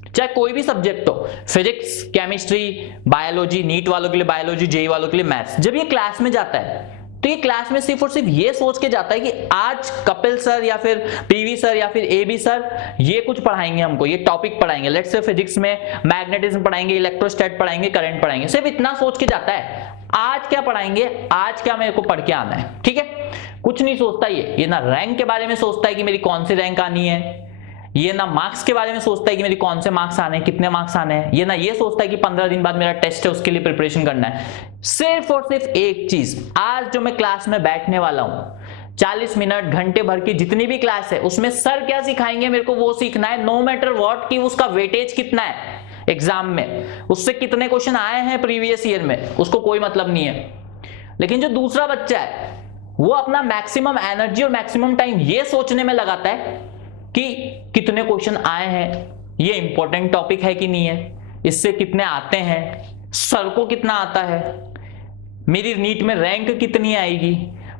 चाहे कोई भी सब्जेक्ट हो, फिजिक्स, केमिस्ट्री, बायोलॉजी, नीट वालों के लिए बायोलॉजी, जेई वालों के लिए मैथ्स, जब ये क्लास में जाता है तो ये क्लास में सिर्फ और सिर्फ ये सोच के जाता है कि आज कपिल सर या फिर पीवी सर या फिर एबी सर ये कुछ पढ़ाएंगे हमको, ये टॉपिक पढ़ाएंगे, लेट्स से फिजिक्स में मैग्नेटिज्म पढ़ाएंगे, इलेक्ट्रोस्टैट पढ़ाएंगे, करंट पढ़ाएंगे, सिर्फ इतना सोच के जाता है। आज क्या पढ़ाएंगे, आज क्या मेरे को पढ़ के आना है, ठीक है, कुछ नहीं सोचता ये ना रैंक के बारे में सोचता है कि मेरी कौन सी रैंक आनी है, ये ना मार्क्स के बारे में सोचता है कि मेरी कौन से मार्क्स आने हैं, कितने मार्क्स आने हैं, ये ना ये सोचता है कि 15 दिन बाद मेरा टेस्ट है उसके लिए प्रिपरेशन करना है। सिर्फ और सिर्फ एक चीज, आज जो मैं क्लास में बैठने वाला हूं, 40 मिनट घंटे भर की जितनी भी क्लास है, उसमें सर क्या सिखाएंगे मेरे को वो सीखना है, नो मैटर व्हाट, कि उसका वेटेज कितना है एग्जाम में, उससे कितने क्वेश्चन आए हैं प्रीवियस ईयर में, उसको कोई मतलब नहीं है। लेकिन जो दूसरा बच्चा है वो अपना मैक्सिमम एनर्जी और मैक्सिमम टाइम ये सोचने में लगाता है कि कितने क्वेश्चन आए हैं, ये इंपॉर्टेंट टॉपिक है कि नहीं है, इससे कितने आते हैं, सर को कितना आता है, मेरी नीट में रैंक कितनी आएगी,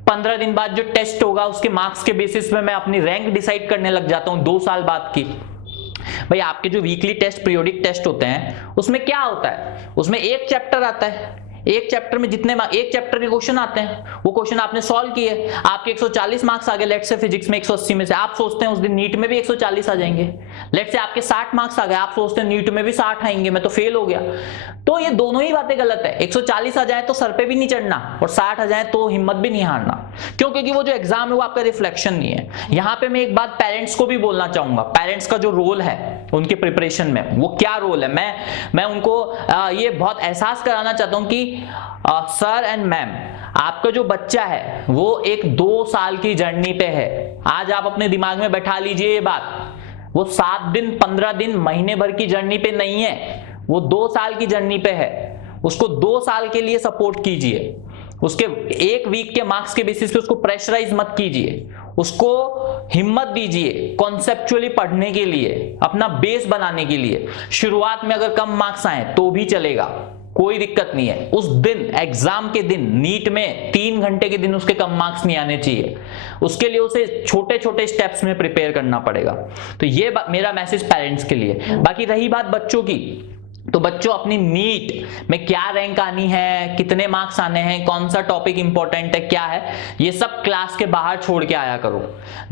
15 दिन बाद जो टेस्ट होगा उसके मार्क्स के बेसिस पे मैं अपनी रैंक डिसाइड करने लग जाता हूं 2 साल बाद की। भाई आपके जो वीकली टेस्ट, पीरियोडिक टेस्ट होते हैं, उसमें क्या होता है, उसमें एक चैप्टर आता है, एक चैप्टर में जितने एक चैप्टर के क्वेश्चन आते हैं, वो क्वेश्चन आपने सॉल्व किए, आपके 140 मार्क्स आ गए, लेट से फिजिक्स में 180 में से, आप सोचते हैं उस दिन नीट में भी 140 आ जाएंगे, लेट से आपके 60 मार्क्स आ गए, आप सोचते हैं नीट में भी 60 आएंगे, मैं तो फेल हो गया। तो ये दोनों ही बातें गलत है। 140 आ जाए तो सर पे भी नहीं चढ़ना और 60 आ जाए तो हिम्मत भी नहीं हारना। क्यों? क्योंकि वो जो एग्जाम है वो आपका रिफ्लेक्शन नहीं है। यहाँ पे मैं एक बात पेरेंट्स को भी बोलना चाहूंगा, पेरेंट्स का जो रोल है उनके प्रिपरेशन में, वो क्या रोल है, मैं उनको ये बहुत एहसास कराना चाहता हूँ कि सर एंड मैम, आपका जो बच्चा है वो एक 2 साल की जर्नी पे है। आज आप अपने दिमाग में बैठा लीजिए ये बात, वो 7 दिन, 15 दिन, महीने भर की जर्नी पे नहीं है, वो 2 साल की जर्नी पे है। उसको 2 साल के लिए सपोर्ट कीजिए, उसके 1 वीक के मार्क्स के बेसिस पे उसको प्रेशराइज मत कीजिए, उसको हिम्मत दीजिए कॉन्सेप्चुअली पढ़ने के लिए, अपना बेस बनाने के लिए। शुरुआत में अगर कम मार्क्स आए तो भी चलेगा, कोई दिक्कत नहीं है। उस दिन, एग्जाम के दिन, नीट में 3 घंटे के दिन उसके कम मार्क्स नहीं आने चाहिए, उसके लिए उसे छोटे छोटे स्टेप्स में प्रिपेयर करना पड़ेगा। तो ये मेरा मैसेज पेरेंट्स के लिए। बाकी रही बात बच्चों की, तो बच्चों अपनी नीट में क्या रैंक आनी है, कितने मार्क्स आने हैं, कौन सा टॉपिक इंपॉर्टेंट है, क्या है, ये सब क्लास के बाहर छोड़ के आया करो।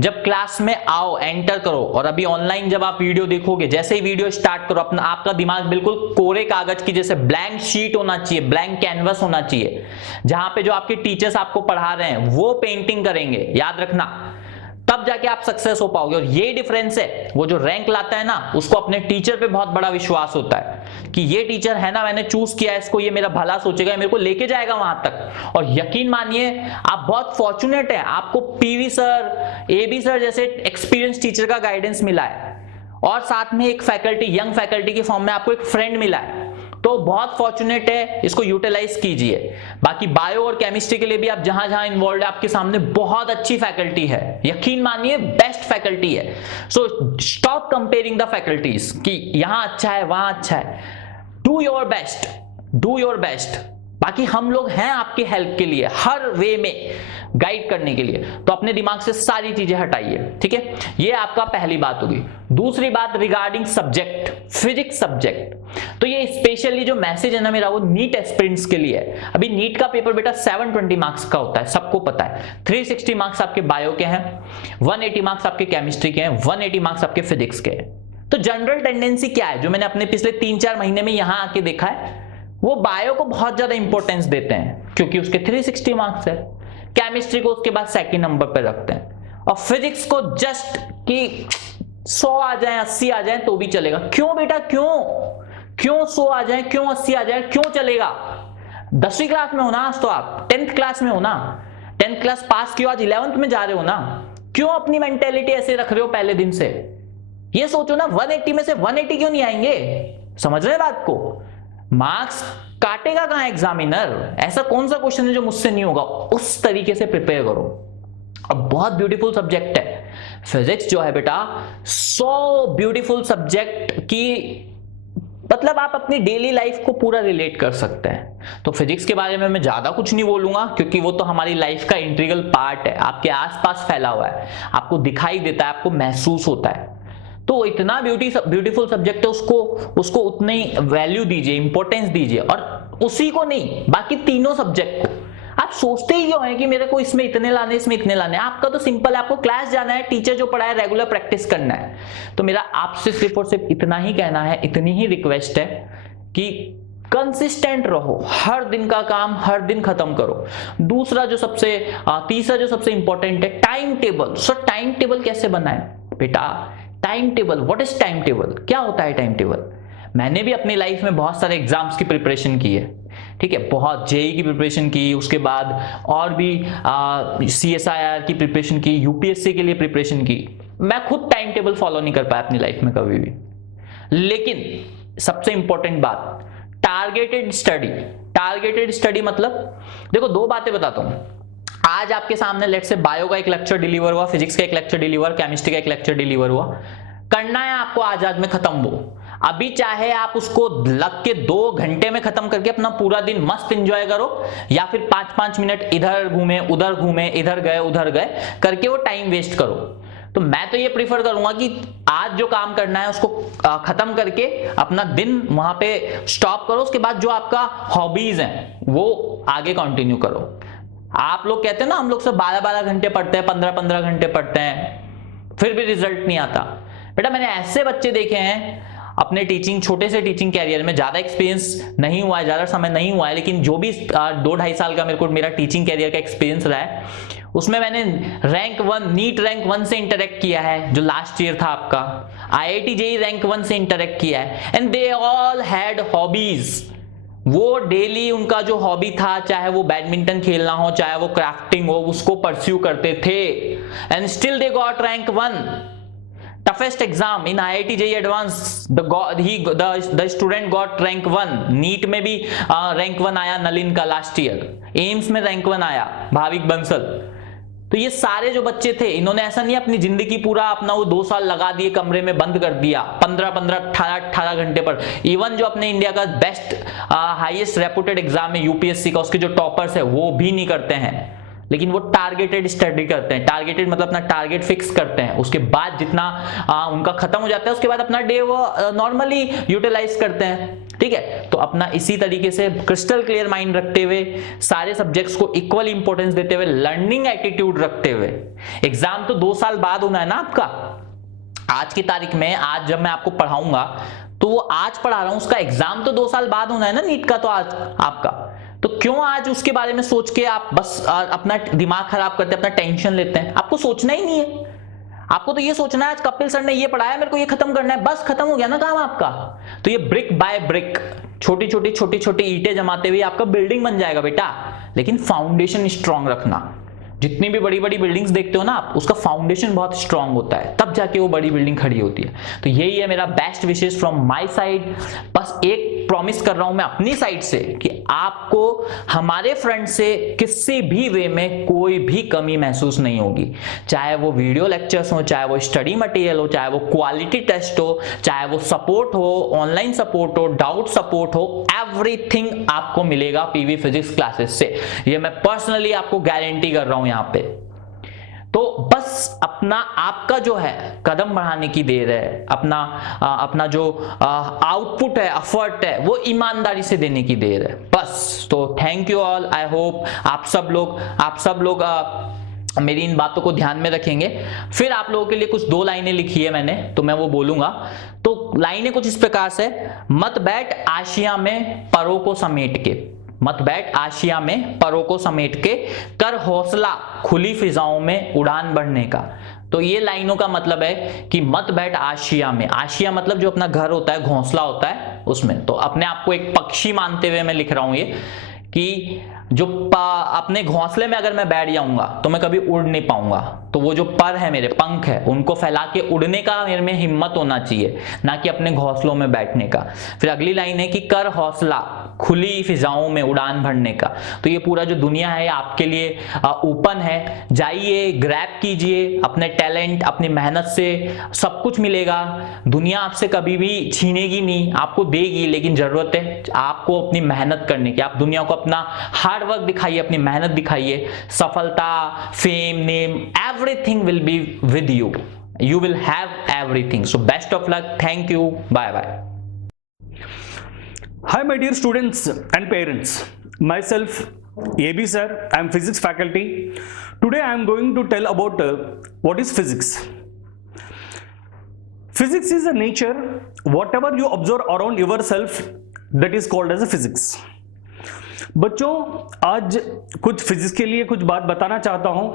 जब क्लास में आओ, एंटर करो, और अभी ऑनलाइन जब आप वीडियो देखोगे, जैसे ही वीडियो स्टार्ट करो, अपना आपका दिमाग बिल्कुल कोरे कागज की जैसे ब्लैंक शीट होना चाहिए, ब्लैंक कैनवस होना चाहिए, जहां पे जो आपके टीचर्स आपको पढ़ा रहे हैं वो पेंटिंग करेंगे, याद रखना, तब जाके आप सक्सेस हो पाओगे। और ये डिफरेंस है, वो जो रैंक लाता है ना, उसको अपने टीचर पे बहुत बड़ा विश्वास होता है कि ये टीचर है ना, मैंने चूज किया है इसको, ये मेरा भला सोचेगा, मेरे को लेके जाएगा वहां तक। और यकीन मानिए आप बहुत फॉर्चुनेट है, आपको पीवी सर, एबी सर जैसे एक्सपीरियंस टीचर का गाइडेंस मिला है, और साथ में एक फैकल्टी, यंग फैकल्टी के फॉर्म में आपको एक फ्रेंड मिला है, तो बहुत फॉर्चुनेट है, इसको यूटिलाइज कीजिए। बाकी बायो और केमिस्ट्री के लिए भी आप जहां जहां इन्वॉल्व है, आपके सामने बहुत अच्छी फैकल्टी है, यकीन मानिए बेस्ट फैकल्टी है। So stop comparing the faculties कि यहां अच्छा है वहां अच्छा है। Do your best, do your best. बाकी हम लोग हैं आपकी हेल्प के लिए, हर वे में गाइड करने के लिए, तो अपने दिमाग से सारी चीजें हटाइए, ठीक है। ये आपका पहली बात होगी। दूसरी बात रिगार्डिंग सब्जेक्ट, फिजिक्स सब्जेक्ट, तो ये स्पेशली जो मैसेज है ना मेरा, वो नीट एस्पिरेंट्स के लिए है। अभी नीट का पेपर बेटा 720 मार्क्स का होता है, सबको पता है। 360 मार्क्स आपके बायो के हैं, 180 मार्क्स आपके केमिस्ट्री के हैं, 180 मार्क्स आपके फिजिक्स के हैं। तो जनरल टेंडेंसी क्या है, जो मैंने अपने पिछले 3-4 महीने में यहां आके देखा है, वो बायो को बहुत ज्यादा इंपॉर्टेंस देते हैं क्योंकि उसके 360 मार्क्स है, केमिस्ट्री को उसके बाद सेकंड नंबर पर रखते हैं, और फिजिक्स को जस्ट कि 100 आ जाए, 80 आ जाए तो भी चलेगा। क्यों बेटा, क्यों 100 आ जाए, क्यों 80 आ जाए, क्यों चलेगा? 10वीं क्लास में हो ना आज, तो आप 10th क्लास में हो ना, 10th क्लास पास किया, आज 11th में जा रहे हो ना, क्यों अपनी मेंटेलिटी ऐसे रख रहे हो पहले दिन से? ये सोचो ना, 180 में से 180 क्यों नहीं आएंगे? समझ रहे बात को? मार्क्स काटेगा कहां एग्जामिनर? ऐसा कौन सा क्वेश्चन है जो मुझसे नहीं होगा? उस तरीके से प्रिपेयर करो। अब बहुत ब्यूटीफुल सब्जेक्ट है फिजिक्स जो है बेटा, सो ब्यूटीफुल सब्जेक्ट की मतलब आप अपनी डेली लाइफ को पूरा रिलेट कर सकते हैं। तो फिजिक्स के बारे में मैं ज्यादा कुछ नहीं बोलूंगा क्योंकि वो तो हमारी लाइफ का इंटीग्रल पार्ट है, आपके आसपास फैला हुआ है, आपको दिखाई देता है, आपको महसूस होता है। तो इतना ब्यूटीफुल सब्जेक्ट है, उसको उतनी वैल्यू दीजिए, इंपॉर्टेंस दीजिए, और उसी को नहीं, बाकी तीनों सब्जेक्ट को। आप सोचते ही क्यों है कि मेरे को इसमें इतने लाने, इसमें इतने लाने? आपका तो सिंपल है, आपको क्लास जाना है, टीचर जो पढ़ाए रेगुलर प्रैक्टिस करना है। तो मेरा आपसे सिर्फ और सिर्फ इतना ही कहना है, इतनी ही रिक्वेस्ट है कि कंसिस्टेंट रहो, हर दिन का काम हर दिन खत्म करो। तीसरा जो सबसे इंपॉर्टेंट है, टाइम टेबल। सो टाइम टेबल कैसे बनाए बेटा? Time table, what is time table? क्या होता है टाइम टेबल? मैंने भी अपनी लाइफ में बहुत सारे एग्जाम्स की प्रिपरेशन की है, ठीक है, बहुत जेई की प्रिपरेशन की, उसके बाद और भी CSIR की प्रिपरेशन की, यूपीएससी के लिए प्रिपरेशन की। मैं खुद टाइम टेबल फॉलो नहीं कर पाया अपनी लाइफ में कभी भी। लेकिन सबसे इंपॉर्टेंट बात, टारगेटेड स्टडी मतलब देखो, दो बातें बताता हूं। आज आपके सामने लेट्स से बायो का एक लेक्चर डिलीवर हुआ, फिजिक्स का एक लेक्चर डिलीवर, केमिस्ट्री का एक लेक्चर डिलीवर हुआ, करना है आपको आज में खत्म। वो अभी चाहे आप उसको लग के 2 घंटे में खत्म करके अपना पूरा दिन मस्त एंजॉय करो, या फिर 5-5 मिनट इधर घूमे उधर घूमे, इधर गए करके वो टाइम वेस्ट करो। तो मैं तो ये प्रीफर करूंगा कि आज जो काम करना है उसको खत्म करके अपना दिन वहां पे स्टॉप करो, उसके बाद जो आपका हॉबीज हैं वो आगे कंटिन्यू करो। आप लोग कहते हैं ना, हम लोग सब 12-12 घंटे पढ़ते हैं, 15-15 घंटे पढ़ते हैं, फिर भी रिजल्ट नहीं आता। बेटा मैंने ऐसे बच्चे देखे हैं अपने छोटे से टीचिंग कैरियर में, ज्यादा एक्सपीरियंस नहीं हुआ है, ज्यादा समय नहीं हुआ है, लेकिन जो भी 2-2.5 साल का मेरा टीचिंग कैरियर का एक्सपीरियंस रहा है, उसमें मैंने नीट रैंक 1 से इंटरेक्ट किया है, जो लास्ट ईयर था आपका, IIT JEE रैंक 1 से इंटरेक्ट किया है, and they all had hobbies. वो डेली उनका जो हॉबी था, चाहे वो बैडमिंटन खेलना हो, चाहे वो क्राफ्टिंग हो, उसको परस्यू करते थे, and still they got rank 1। toughest exam in IIT JEE Advanced, the student got rank 1. NEET में भी रैंक 1 आया नलिन का लास्ट ईयर, एम्स में रैंक 1 आया भाविक बंसल। तो ये सारे जो बच्चे थे, इन्होंने ऐसा नहीं अपनी जिंदगी पूरा अपना वो 2 साल लगा दिए, कमरे में बंद कर दिया 15-15, 18-18 घंटे पर। इवन जो अपने इंडिया का बेस्ट हाईएस्ट रेपुटेड एग्जाम है यूपीएससी का, उसके जो टॉपर्स है वो भी नहीं करते हैं, लेकिन वो टारगेटेड स्टडी करते हैं। टारगेटेड मतलब अपना टारगेट फिक्स करते हैं, उसके बाद जितना उनका खत्म हो जाता है, उसके बाद अपना डे वो नॉर्मली यूटिलाइज करते हैं, ठीक है। तो अपना इसी तरीके से क्रिस्टल क्लियर माइंड रखते हुए, सारे सब्जेक्ट्स को इक्वल इंपॉर्टेंस देते हुए, लर्निंग एटीट्यूड रखते हुए, एग्जाम तो 2 साल बाद होना है ना आपका। आज की तारीख में, आज जब मैं आपको पढ़ाऊंगा तो वो आज पढ़ा रहा हूं, उसका एग्जाम तो 2 साल बाद होना है ना नीट का, तो आज आपका, तो क्यों आज उसके बारे में सोच के आप बस अपना दिमाग खराब करते हैं, अपना टेंशन लेते हैं। आपको सोचना ही नहीं है, आपको तो ये सोचना है आज कपिल सर ने ये पढ़ाया, मेरे को ये खत्म करना है, बस खत्म हो गया ना काम आपका। तो ये ब्रिक बाय ब्रिक, छोटी छोटी ईंटें जमाते हुए आपका बिल्डिंग बन जाएगा बेटा, लेकिन फाउंडेशन स्ट्रांग रखना। जितनी भी बड़ी बड़ी बिल्डिंग्स देखते हो ना आप, उसका फाउंडेशन बहुत स्ट्रांग होता है, तब जाके वो बड़ी बिल्डिंग खड़ी होती है। तो यही है मेरा best wishes from my side. बस एक प्रॉमिस कर रहा हूं मैं अपनी साइड से कि आपको हमारे फ्रंट से किसी भी वे में कोई भी कमी महसूस नहीं होगी, चाहे वो वीडियो लेक्चर्स हो, चाहे वो स्टडी मटेरियल हो, चाहे वो क्वालिटी टेस्ट हो, चाहे वो सपोर्ट हो, ऑनलाइन सपोर्ट हो, डाउट सपोर्ट हो, एवरीथिंग आपको मिलेगा पीवी फिजिक्स क्लासेस से। ये मैं पर्सनली आपको गारंटी कर रहा हूं यहाँ पे। तो बस अपना आपका जो है कदम बढ़ाने की देर है, अपना जो आउटपुट है, एफर्ट है, वो ईमानदारी से देने की देर है बस। तो thank you all, I hope आप सब लोग मेरी इन बातों को ध्यान में रखेंगे। फिर आप लोगों के लिए कुछ 2 लाइनें लिखी है मैंने, तो मैं वो बोलूंगा। तो लाइनें कुछ इस प्रकार से, मत बैठ आशिया में परों को समेट के, मत बैठ आशिया में परों को समेट के, कर हौसला खुली फिजाओं में उड़ान बढ़ने का। तो ये लाइनों का मतलब है कि मत बैठ आशिया में, आशिया मतलब जो अपना घर होता है, घोंसला होता है उसमें। तो अपने आप को एक पक्षी मानते हुए मैं लिख रहा हूं ये, कि जो अपने घोंसले में अगर मैं बैठ जाऊंगा तो मैं कभी उड़ नहीं पाऊंगा। तो वो जो पर है, मेरे पंख है, उनको फैला के उड़ने का मेरे में हिम्मत होना चाहिए, ना कि अपने घोंसलों में बैठने का। फिर अगली लाइन है कि कर हौसला खुली फिजाओं में उड़ान भरने का। तो ये पूरा जो दुनिया है आपके लिए ओपन है, जाइए, ग्रैब कीजिए, अपने टैलेंट, अपनी मेहनत से सब कुछ मिलेगा। दुनिया आपसे कभी भी छीनेगी नहीं, आपको देगी, लेकिन जरूरत है आपको अपनी मेहनत करने की। आप दुनिया को अपना हार्ड वर्क दिखाइए, अपनी मेहनत दिखाइए, सफलता, fame, name, everything will be with you. You will have everything. So best of luck. Thank you. Bye bye. Hi my dear students and parents. Myself AB sir. I am physics faculty. Today I am going to tell about what is physics. Physics is a nature. Whatever you observe around yourself, that is called as a physics. बच्चों, आज कुछ physics के लिए कुछ बात बताना चाहता हूं।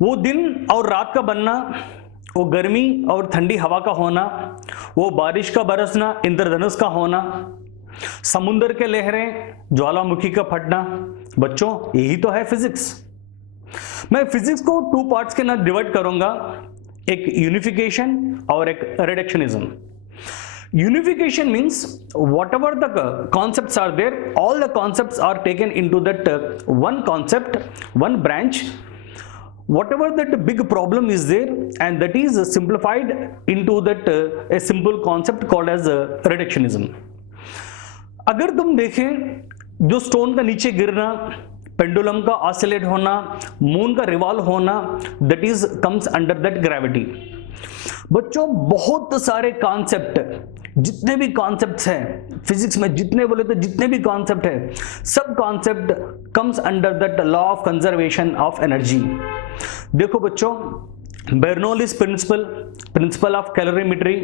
वो दिन और रात का बनना, वो गर्मी और ठंडी हवा का होना, वो बारिश का बरसना, इंद्रधनुष का होना, समुद्र के लहरें, ज्वालामुखी का फटना, बच्चों यही तो है फिजिक्स। मैं फिजिक्स को 2 पार्ट्स के अंदर डिवाइड करूंगा, एक यूनिफिकेशन और एक reductionism. Unification means whatever the concepts are there, all the concepts are taken into that one concept, one branch. Whatever that big problem is there, and that is simplified into that a simple concept called as reductionism. अगर तुम देखें जो stone का नीचे गिरना, pendulum का oscillate होना, moon का रिवॉल्व होना, that is comes under that gravity. बच्चों बहुत सारे कॉन्सेप्ट, जितने भी कॉन्सेप्ट्स हैं फिजिक्स में, जितने बोले तो जितने भी कॉन्सेप्ट है, सब concept comes under that law of conservation of energy. देखो बच्चों, Bernoulli's principle of calorimetry,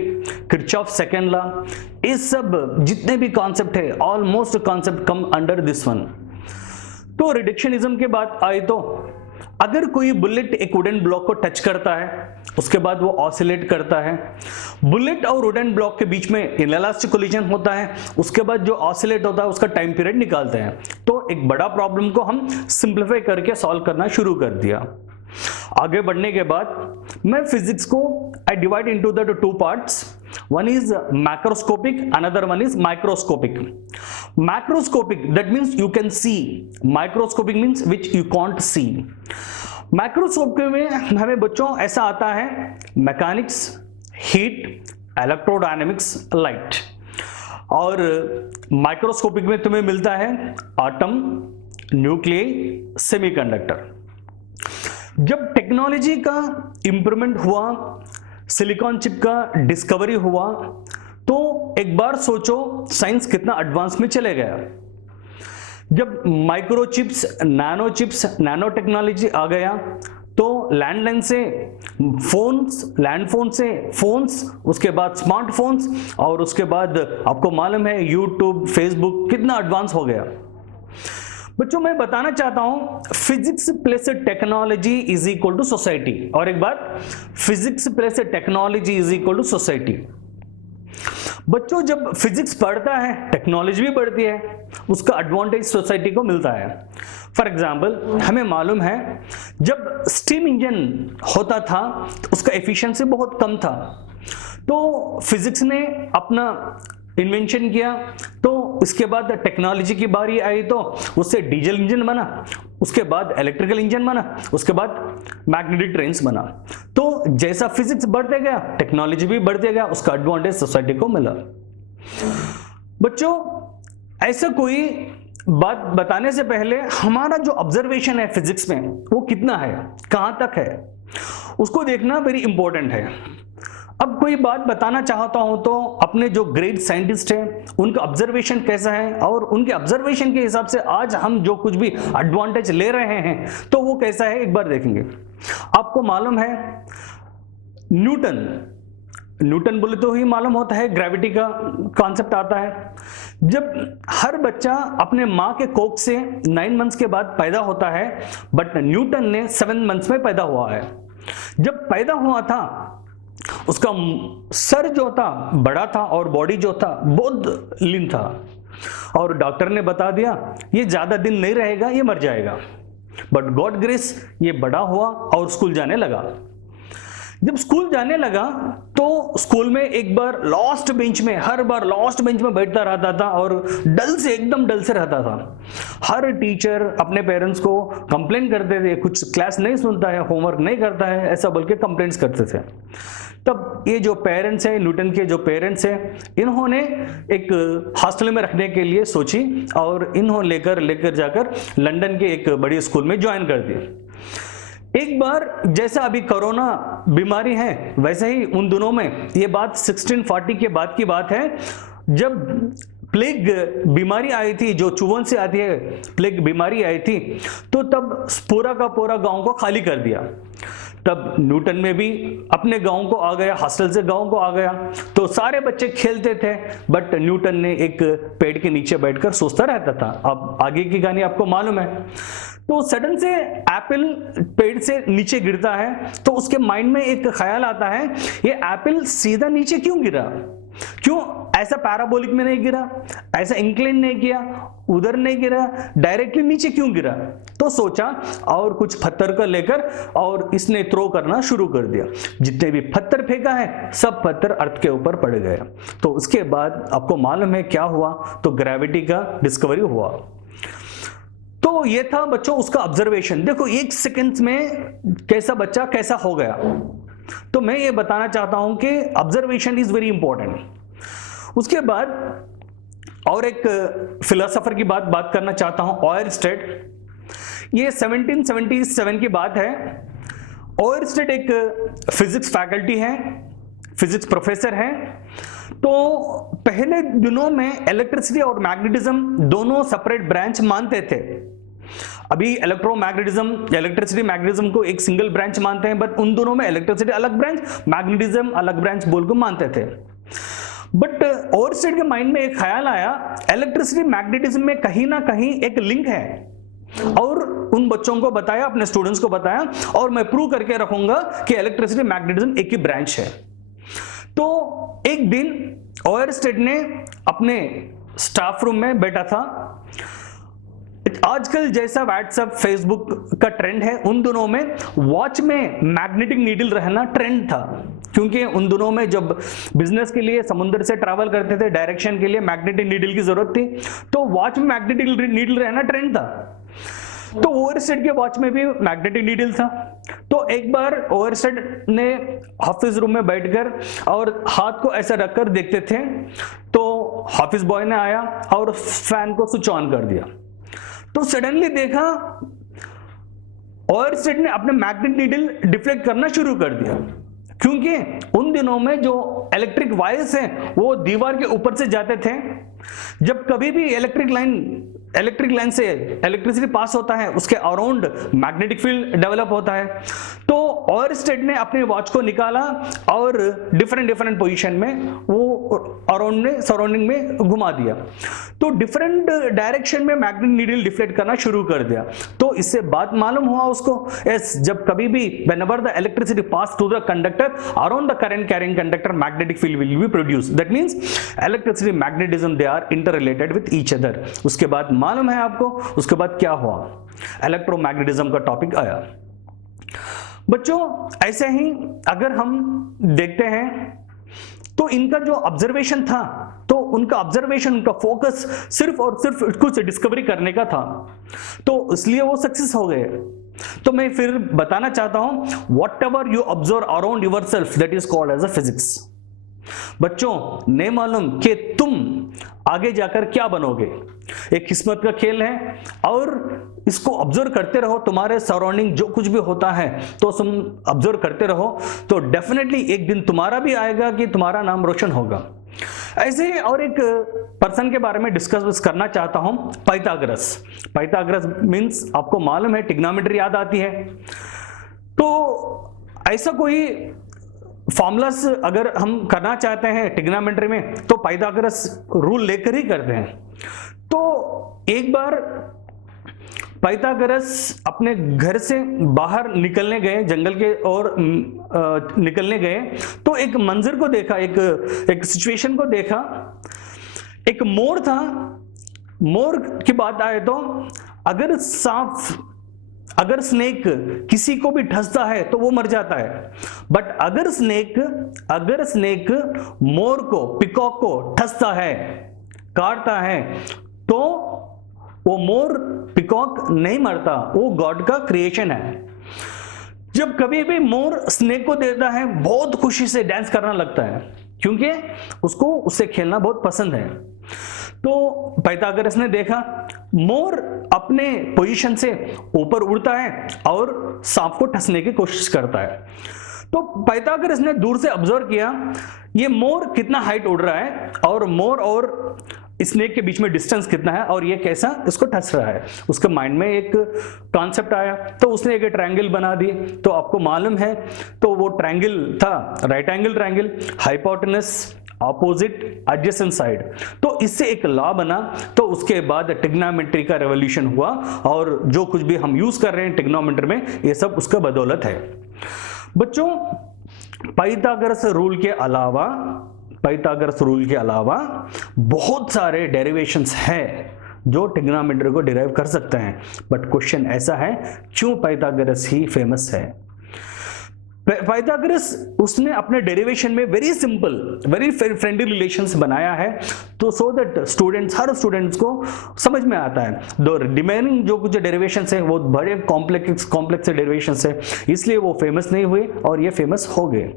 Kirchhoff second law, ये सब जितने भी कॉन्सेप्ट है, almost concept come under this one. तो रिडक्शनिज्म के बात आए तो अगर कोई बुलेट एक वुडन ब्लॉक को टच करता है, उसके बाद वो ऑसिलेट करता है, बुलेट और वुडन ब्लॉक के बीच में इनएलास्टिक कोलिजन होता है, उसके बाद जो ऑसिलेट होता है उसका टाइम पीरियड निकालते हैं। तो एक बड़ा प्रॉब्लम को हम सिंप्लीफाई करके सॉल्व करना शुरू कर दिया। आगे बढ़ने के बाद मैं फिजिक्स को I divide into the 2 parts. One is macroscopic, another one is microscopic. Macroscopic, that means you can see. Microscopic means which you can't see. Macroscopic में हमें बच्चों ऐसा आता है मैकेनिक्स, हीट, इलेक्ट्रोडायनेमिक्स, लाइट। और माइक्रोस्कोपिक में तुम्हें मिलता है एटम, न्यूक्लियस, सेमीकंडक्टर। जब टेक्नोलॉजी का इंप्रूवमेंट हुआ, सिलिकॉन चिप का डिस्कवरी हुआ, तो एक बार सोचो साइंस कितना एडवांस में चले गया। जब microchips, nano chips, nano technology आ गया तो लैंडलाइन से फोन्स, लैंड फोन से फोन्स, उसके बाद स्मार्टफोन्स, और उसके बाद आपको मालूम है यूट्यूब, फेसबुक कितना एडवांस हो गया। बच्चों मैं बताना चाहता हूं physics plus technology is equal to society. और एक बात, physics plus technology is equal to society. बच्चों जब फिजिक्स बढ़ता है टेक्नोलॉजी भी बढ़ती है, उसका एडवांटेज सोसाइटी को मिलता है। फॉर एग्जाम्पल हमें मालूम है जब स्टीम इंजन होता था तो उसका एफिशिएंसी बहुत कम था, तो फिजिक्स ने अपना इन्वेंशन किया, तो उसके बाद टेक्नोलॉजी की बारी आई तो उससे डीजल इंजन बना, उसके बाद इलेक्ट्रिकल इंजन बना, उसके बाद मैग्नेटिक ट्रेन्स बना। तो जैसा फिजिक्स बढ़ते गया टेक्नोलॉजी भी बढ़ते गया, उसका एडवांटेज सोसाइटी को मिला। बच्चों ऐसा कोई बात बताने से पहले हमारा जो ऑब्जर्वेशन है फिजिक्स में वो कितना है, कहां तक है, उसको देखना वेरी इंपॉर्टेंट है। अब कोई बात बताना चाहता हूं तो अपने जो ग्रेट साइंटिस्ट हैं उनका ऑब्जर्वेशन कैसा है, और उनके ऑब्जर्वेशन के हिसाब से आज हम जो कुछ भी एडवांटेज ले रहे हैं तो वो कैसा है एक बार देखेंगे। आपको मालूम है न्यूटन बोले तो ही मालूम होता है ग्रेविटी का कॉन्सेप्ट आता है। जब हर बच्चा अपने माँ के कोख से 9 मंथ्स के बाद पैदा होता है, बट न्यूटन ने 7 मंथ्स में पैदा हुआ है। जब पैदा हुआ था उसका सर जो था बड़ा था और बॉडी जो था बहुत लीन था, और डॉक्टर ने बता दिया ये ज्यादा दिन नहीं रहेगा, ये मर जाएगा। बट गॉड ग्रेस ये बड़ा हुआ और स्कूल जाने लगा। जब स्कूल जाने लगा तो स्कूल में एक बार लास्ट बेंच में, हर बार लास्ट बेंच में बैठता रहता था और एकदम डल से रहता था। हर टीचर अपने पेरेंट्स को कंप्लेन करते थे, कुछ क्लास नहीं सुनता है, होमवर्क नहीं करता है, ऐसा बोल के कंप्लेंट्स करते थे। तब ये जो पेरेंट्स हैं, न्यूटन के जो पेरेंट्स हैं, इन्होंने एक हॉस्टल में रखने के लिए सोची और इन्होंने लेकर जाकर लंदन के एक बड़ी स्कूल में ज्वाइन कर दिया। एक बार जैसा अभी कोरोना बीमारी है वैसे ही उन दिनों में, ये बात 1640 के बाद की बात है, जब प्लेग बीमारी आई थी, जो चूहों से आती है प्लेग बीमारी आई थी, तो तब पूरा का पूरा गांव को खाली कर दिया। तब न्यूटन में भी अपने गांव को आ गया, हॉस्टल से गांव को आ गया, तो सारे बच्चे खेलते थे, बट न्यूटन ने एक पेड़ के नीचे बैठकर सोचता रहता था। अब आगे की कहानी आपको मालूम है। तो सडन से एप्पल पेड़ से नीचे गिरता है, तो उसके माइंड में एक ख्याल आता है ये एप्पल सीधा नीचे क्यों गिरा, क्यों ऐसा पैराबोलिक में नहीं गिरा, ऐसा इंक्लाइन नहीं किया, उधर नहीं गिरा, डायरेक्टली नीचे क्यों गिरा। तो सोचा और कुछ पत्थर को लेकर और इसने थ्रो करना शुरू कर दिया। जितने भी पत्थर फेंका है सब पत्थर अर्थ के ऊपर पड़ गए। तो उसके बाद आपको मालूम है क्या हुआ, तो ग्रेविटी का डिस्कवरी हुआ। तो ये था बच्चों उसका ऑब्जर्वेशन। देखो 1 सेकंड में कैसा बच्चा कैसा हो गया। तो मैं ये बताना चाहता हूं कि ऑब्जर्वेशन इज वेरी इंपॉर्टेंट। उसके बाद और एक फिलोसोफर की बात करना चाहता हूं, ओयरस्टेड। ये 1777 की बात है। ओयरस्टेड एक फिजिक्स फैकल्टी है, फिजिक्स प्रोफेसर है। तो पहले दिनों में इलेक्ट्रिसिटी और मैग्नेटिज्म दोनों सेपरेट ब्रांच मानते थे। अभी इलेक्ट्रिसिटी मैग्नेटिज्म को एक सिंगल ब्रांच मानते हैं, बट उन दोनों में इलेक्ट्रिसिटी अलग ब्रांच, मैग्नेटिज्म अलग ब्रांच बोल को मानते थे। बट ओयरस्टेड के माइंड में एक ख्याल आया, इलेक्ट्रिसिटी मैग्नेटिज्म में कहीं ना कहीं एक लिंक है, और उन बच्चों को बताया, अपने स्टूडेंट्स को बताया, और मैं प्रूव करके रखूंगा कि इलेक्ट्रिसिटी मैग्नेटिज्म एक ही ब्रांच है। तो एक दिन ओयरस्टेड ने अपने स्टाफ रूम में बैठा था। आजकल जैसा व्हाट्सएप फेसबुक का ट्रेंड है, उन दिनों में वॉच में मैग्नेटिक नीडल रहना ट्रेंड था, क्योंकि उन दिनों में जब बिजनेस के लिए समुद्र से ट्रैवल करते थे, डायरेक्शन के लिए मैग्नेटिक नीडल की जरूरत थी, तो वॉच में मैग्नेटिक नीडल रहना ट्रेंड था। तो ओयरस्टेड के वॉच में भी मैग्नेटिक नीडल था। तो एक बार ओयरस्टेड ने ऑफिस रूम में बैठकर और हाथ को ऐसा रखकर देखते थे, तो ऑफिस बॉय ने आया और फैन को स्विच ऑन कर दिया। तो सडनली देखा ओयरस्टेड ने अपने मैग्नेटिक नीडल डिफ्लेक्ट करना शुरू कर दिया। क्योंकि उन दिनों में जो इलेक्ट्रिक वायर्स हैं वो दीवार के ऊपर से जाते थे। जब कभी भी इलेक्ट्रिक लाइन से इलेक्ट्रिसिटी पास होता है, उसके अराउंड मैग्नेटिक फील्ड डेवलप होता है। तो ऑयरस्टेड ने अपने वॉच को निकाला और डिफरेंट पोजीशन में वो सराउंडिंग में घुमा दिया, तो डिफरेंट डायरेक्शन में मैग्नेटिक नीडल डिफ्लेक्ट करना शुरू कर दिया। तो इससे बात मालूम हुआ उसको, यस, जब कभी भी whenever the electricity pass through the conductor, around the current carrying conductor magnetic field will be produced. That means electricity magnetism they are interrelated with each other. उसके बाद मालूम है आपको, उसके बाद क्या हुआ, इलेक्ट्रोमैग्नेटिज्म का टॉपिक आया। बच्चों ऐसे ही अगर हम देखते हैं तो इनका जो ऑब्जर्वेशन था, तो उनका ऑब्जर्वेशन, उनका फोकस सिर्फ और सिर्फ कुछ डिस्कवरी करने का था, तो इसलिए वो सक्सेस हो गए। तो मैं फिर बताना चाहता हूं, whatever you observe around yourself that is called as a physics. बच्चों नहीं मालूम कि तुम आगे जाकर क्या बनोगे, एक किस्मत का खेल है, और इसको ऑब्जर्व करते रहो। तुम्हारे सराउंडिंग जो कुछ भी होता है तो तुम ऑब्जर्व करते रहो, तो डेफिनेटली एक दिन तुम्हारा भी आएगा कि तुम्हारा नाम रोशन होगा। ऐसे ही और एक पर्सन के बारे में डिस्कस करना चाहता हूं, पाइथागोरस मींस आपको मालूम है ट्रिग्नोमेट्री याद आती है। तो ऐसा कोई फॉर्मूलास अगर हम करना चाहते हैं ट्रिग्नोमेट्री में तो पाइथागोरस रूल लेकर ही करते हैं। तो एक बार पाइथागोरस अपने घर से बाहर निकलने गए, जंगल के ओर निकलने गए, तो एक मंजर को देखा, एक सिचुएशन को देखा। एक मोर था। मोर की बात आए तो अगर स्नेक किसी को भी ठसता है तो वो मर जाता है, बट अगर स्नेक मोर को, पिकॉक को ठसता है, काटता है, तो वो मोर, पिकॉक नहीं मरता, वो गॉड का क्रिएशन है। जब कभी भी मोर स्नेक को देखता है बहुत खुशी से डांस करना लगता है, क्योंकि उसको उससे खेलना बहुत पसंद है। तो पाइथागोरस ने देखा मोर अपने पोजीशन से ऊपर उड़ता है और सांप को ठसने की कोशिश करता है। तो पाइथागोरस ने दूर से ऑब्जर्व किया ये मोर कितना हाइट उड़ रहा है और मोर और स्नेक के बीच में डिस्टेंस कितना है और ये कैसा इसको ठस रहा है। उसके माइंड में एक कॉन्सेप्ट आया, तो उसने एक ट्रायंगल बना दी। तो आपको मालूम है, तो वो ट्रायंगल था right angle triangle, hypotenuse, opposite, adjacent side. तो इससे एक लॉ बना। तो उसके बाद ट्रिग्नोमेट्री का रेवोल्यूशन हुआ और जो कुछ भी हम यूज कर रहे हैं ट्रिग्नोमेट्री में, ये सब उसका बदौलत है। बच्चों पाइथागोरस रूल के अलावा बहुत सारे डेरिवेशंस हैं जो ट्रिग्नोमेट्री को डिराइव कर सकते हैं। बट क्वेश्चन ऐसा है, क्यों पाइथागोरस ही फेमस है? पाइथागोरस उसने अपने डेरिवेशन में very simple, very friendly relations बनाया है, तो सो दैट हर स्टूडेंट्स को समझ में आता है। दो रिमेनिंग जो कुछ डेरिवेशंस है वो बड़े कॉम्प्लेक्स डेरिवेशंस है, इसलिए वो फेमस नहीं हुए और ये फेमस हो गए।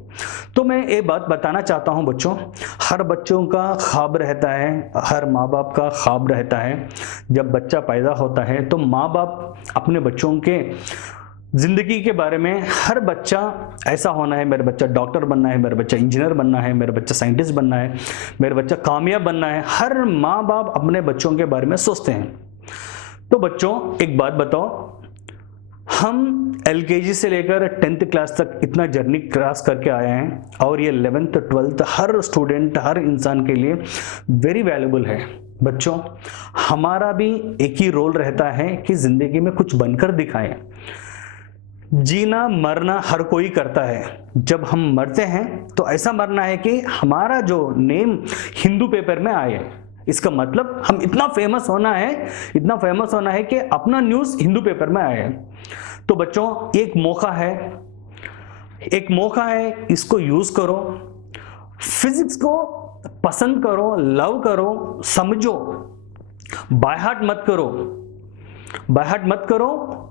तो मैं ये बात बताना चाहता हूँ बच्चों, हर बच्चों का ख्वाब रहता है, हर माँ बाप का ख्वाब रहता है। जब बच्चा पैदा होता है तो माँ बाप अपने बच्चों के जिंदगी के बारे में, हर बच्चा ऐसा होना है, मेरा बच्चा डॉक्टर बनना है, मेरा बच्चा इंजीनियर बनना है, मेरा बच्चा साइंटिस्ट बनना है, मेरा बच्चा कामयाब बनना है, हर माँ बाप अपने बच्चों के बारे में सोचते हैं। तो बच्चों एक बात बताओ, हम LKG से लेकर 10th क्लास तक इतना जर्नी क्रॉस करके आए हैं और ये 11th 12th हर स्टूडेंट, हर इंसान के लिए वेरी वैल्यूबल है। बच्चों हमारा भी एक ही रोल रहता है कि जिंदगी में कुछ बनकर दिखाएं। जीना मरना हर कोई करता है। जब हम मरते हैं तो ऐसा मरना है कि हमारा जो नेम हिंदू पेपर में आए। इसका मतलब हम इतना फेमस होना है कि अपना न्यूज़ हिंदू पेपर में आए। तो बच्चों एक मौका है, इसको यूज करो, फिजिक्स को पसंद करो, लव करो, समझो, बाय हार्ट मत करो।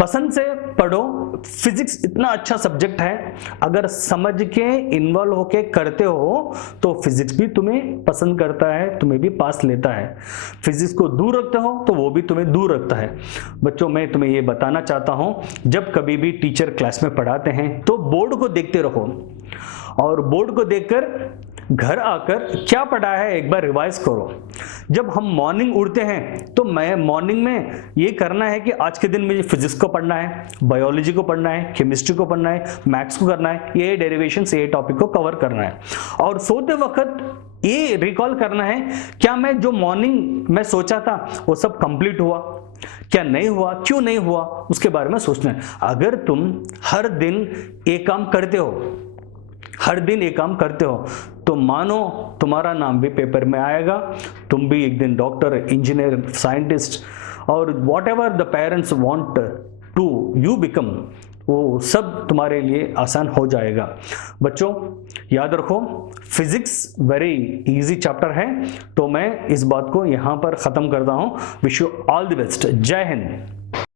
पसंद से पढ़ो। फिजिक्स इतना अच्छा सब्जेक्ट है, अगर समझ के इन्वॉल्व होके करते हो तो फिजिक्स भी तुम्हें पसंद करता है, तुम्हें भी पास लेता है। फिजिक्स को दूर रखते हो तो वो भी तुम्हें दूर रखता है। बच्चों, मैं तुम्हें ये बताना चाहता हूं, जब कभी भी टीचर क्लास में पढ़ाते हैं तो बोर्ड को देखते रहो, और बोर्ड को देखकर घर आकर क्या पढ़ा है एक बार रिवाइज करो। जब हम मॉर्निंग उठते हैं तो मैं मॉर्निंग में ये करना है कि आज के दिन मुझे फिजिक्स को पढ़ना है, बायोलॉजी को पढ़ना है, केमिस्ट्री को पढ़ना है, मैथ्स को करना है, ये डेरिवेशन से ये टॉपिक को कवर करना है। और सोते वक्त ये रिकॉल करना है, क्या मैं जो मॉर्निंग में सोचा था वो सब कंप्लीट हुआ, क्या नहीं हुआ, क्यों नहीं हुआ, उसके बारे में सोचना है। अगर तुम हर दिन एक काम करते हो, हर दिन एक काम करते हो, तो मानो तुम्हारा नाम भी पेपर में आएगा, तुम भी एक दिन डॉक्टर, इंजीनियर, साइंटिस्ट और whatever the parents want to you become, वो सब तुम्हारे लिए आसान हो जाएगा। बच्चों, याद रखो, फिजिक्स वेरी इजी चैप्टर है। तो मैं इस बात को यहाँ पर ख़त्म करता हूँ। Wish you all the best. जय हिंद।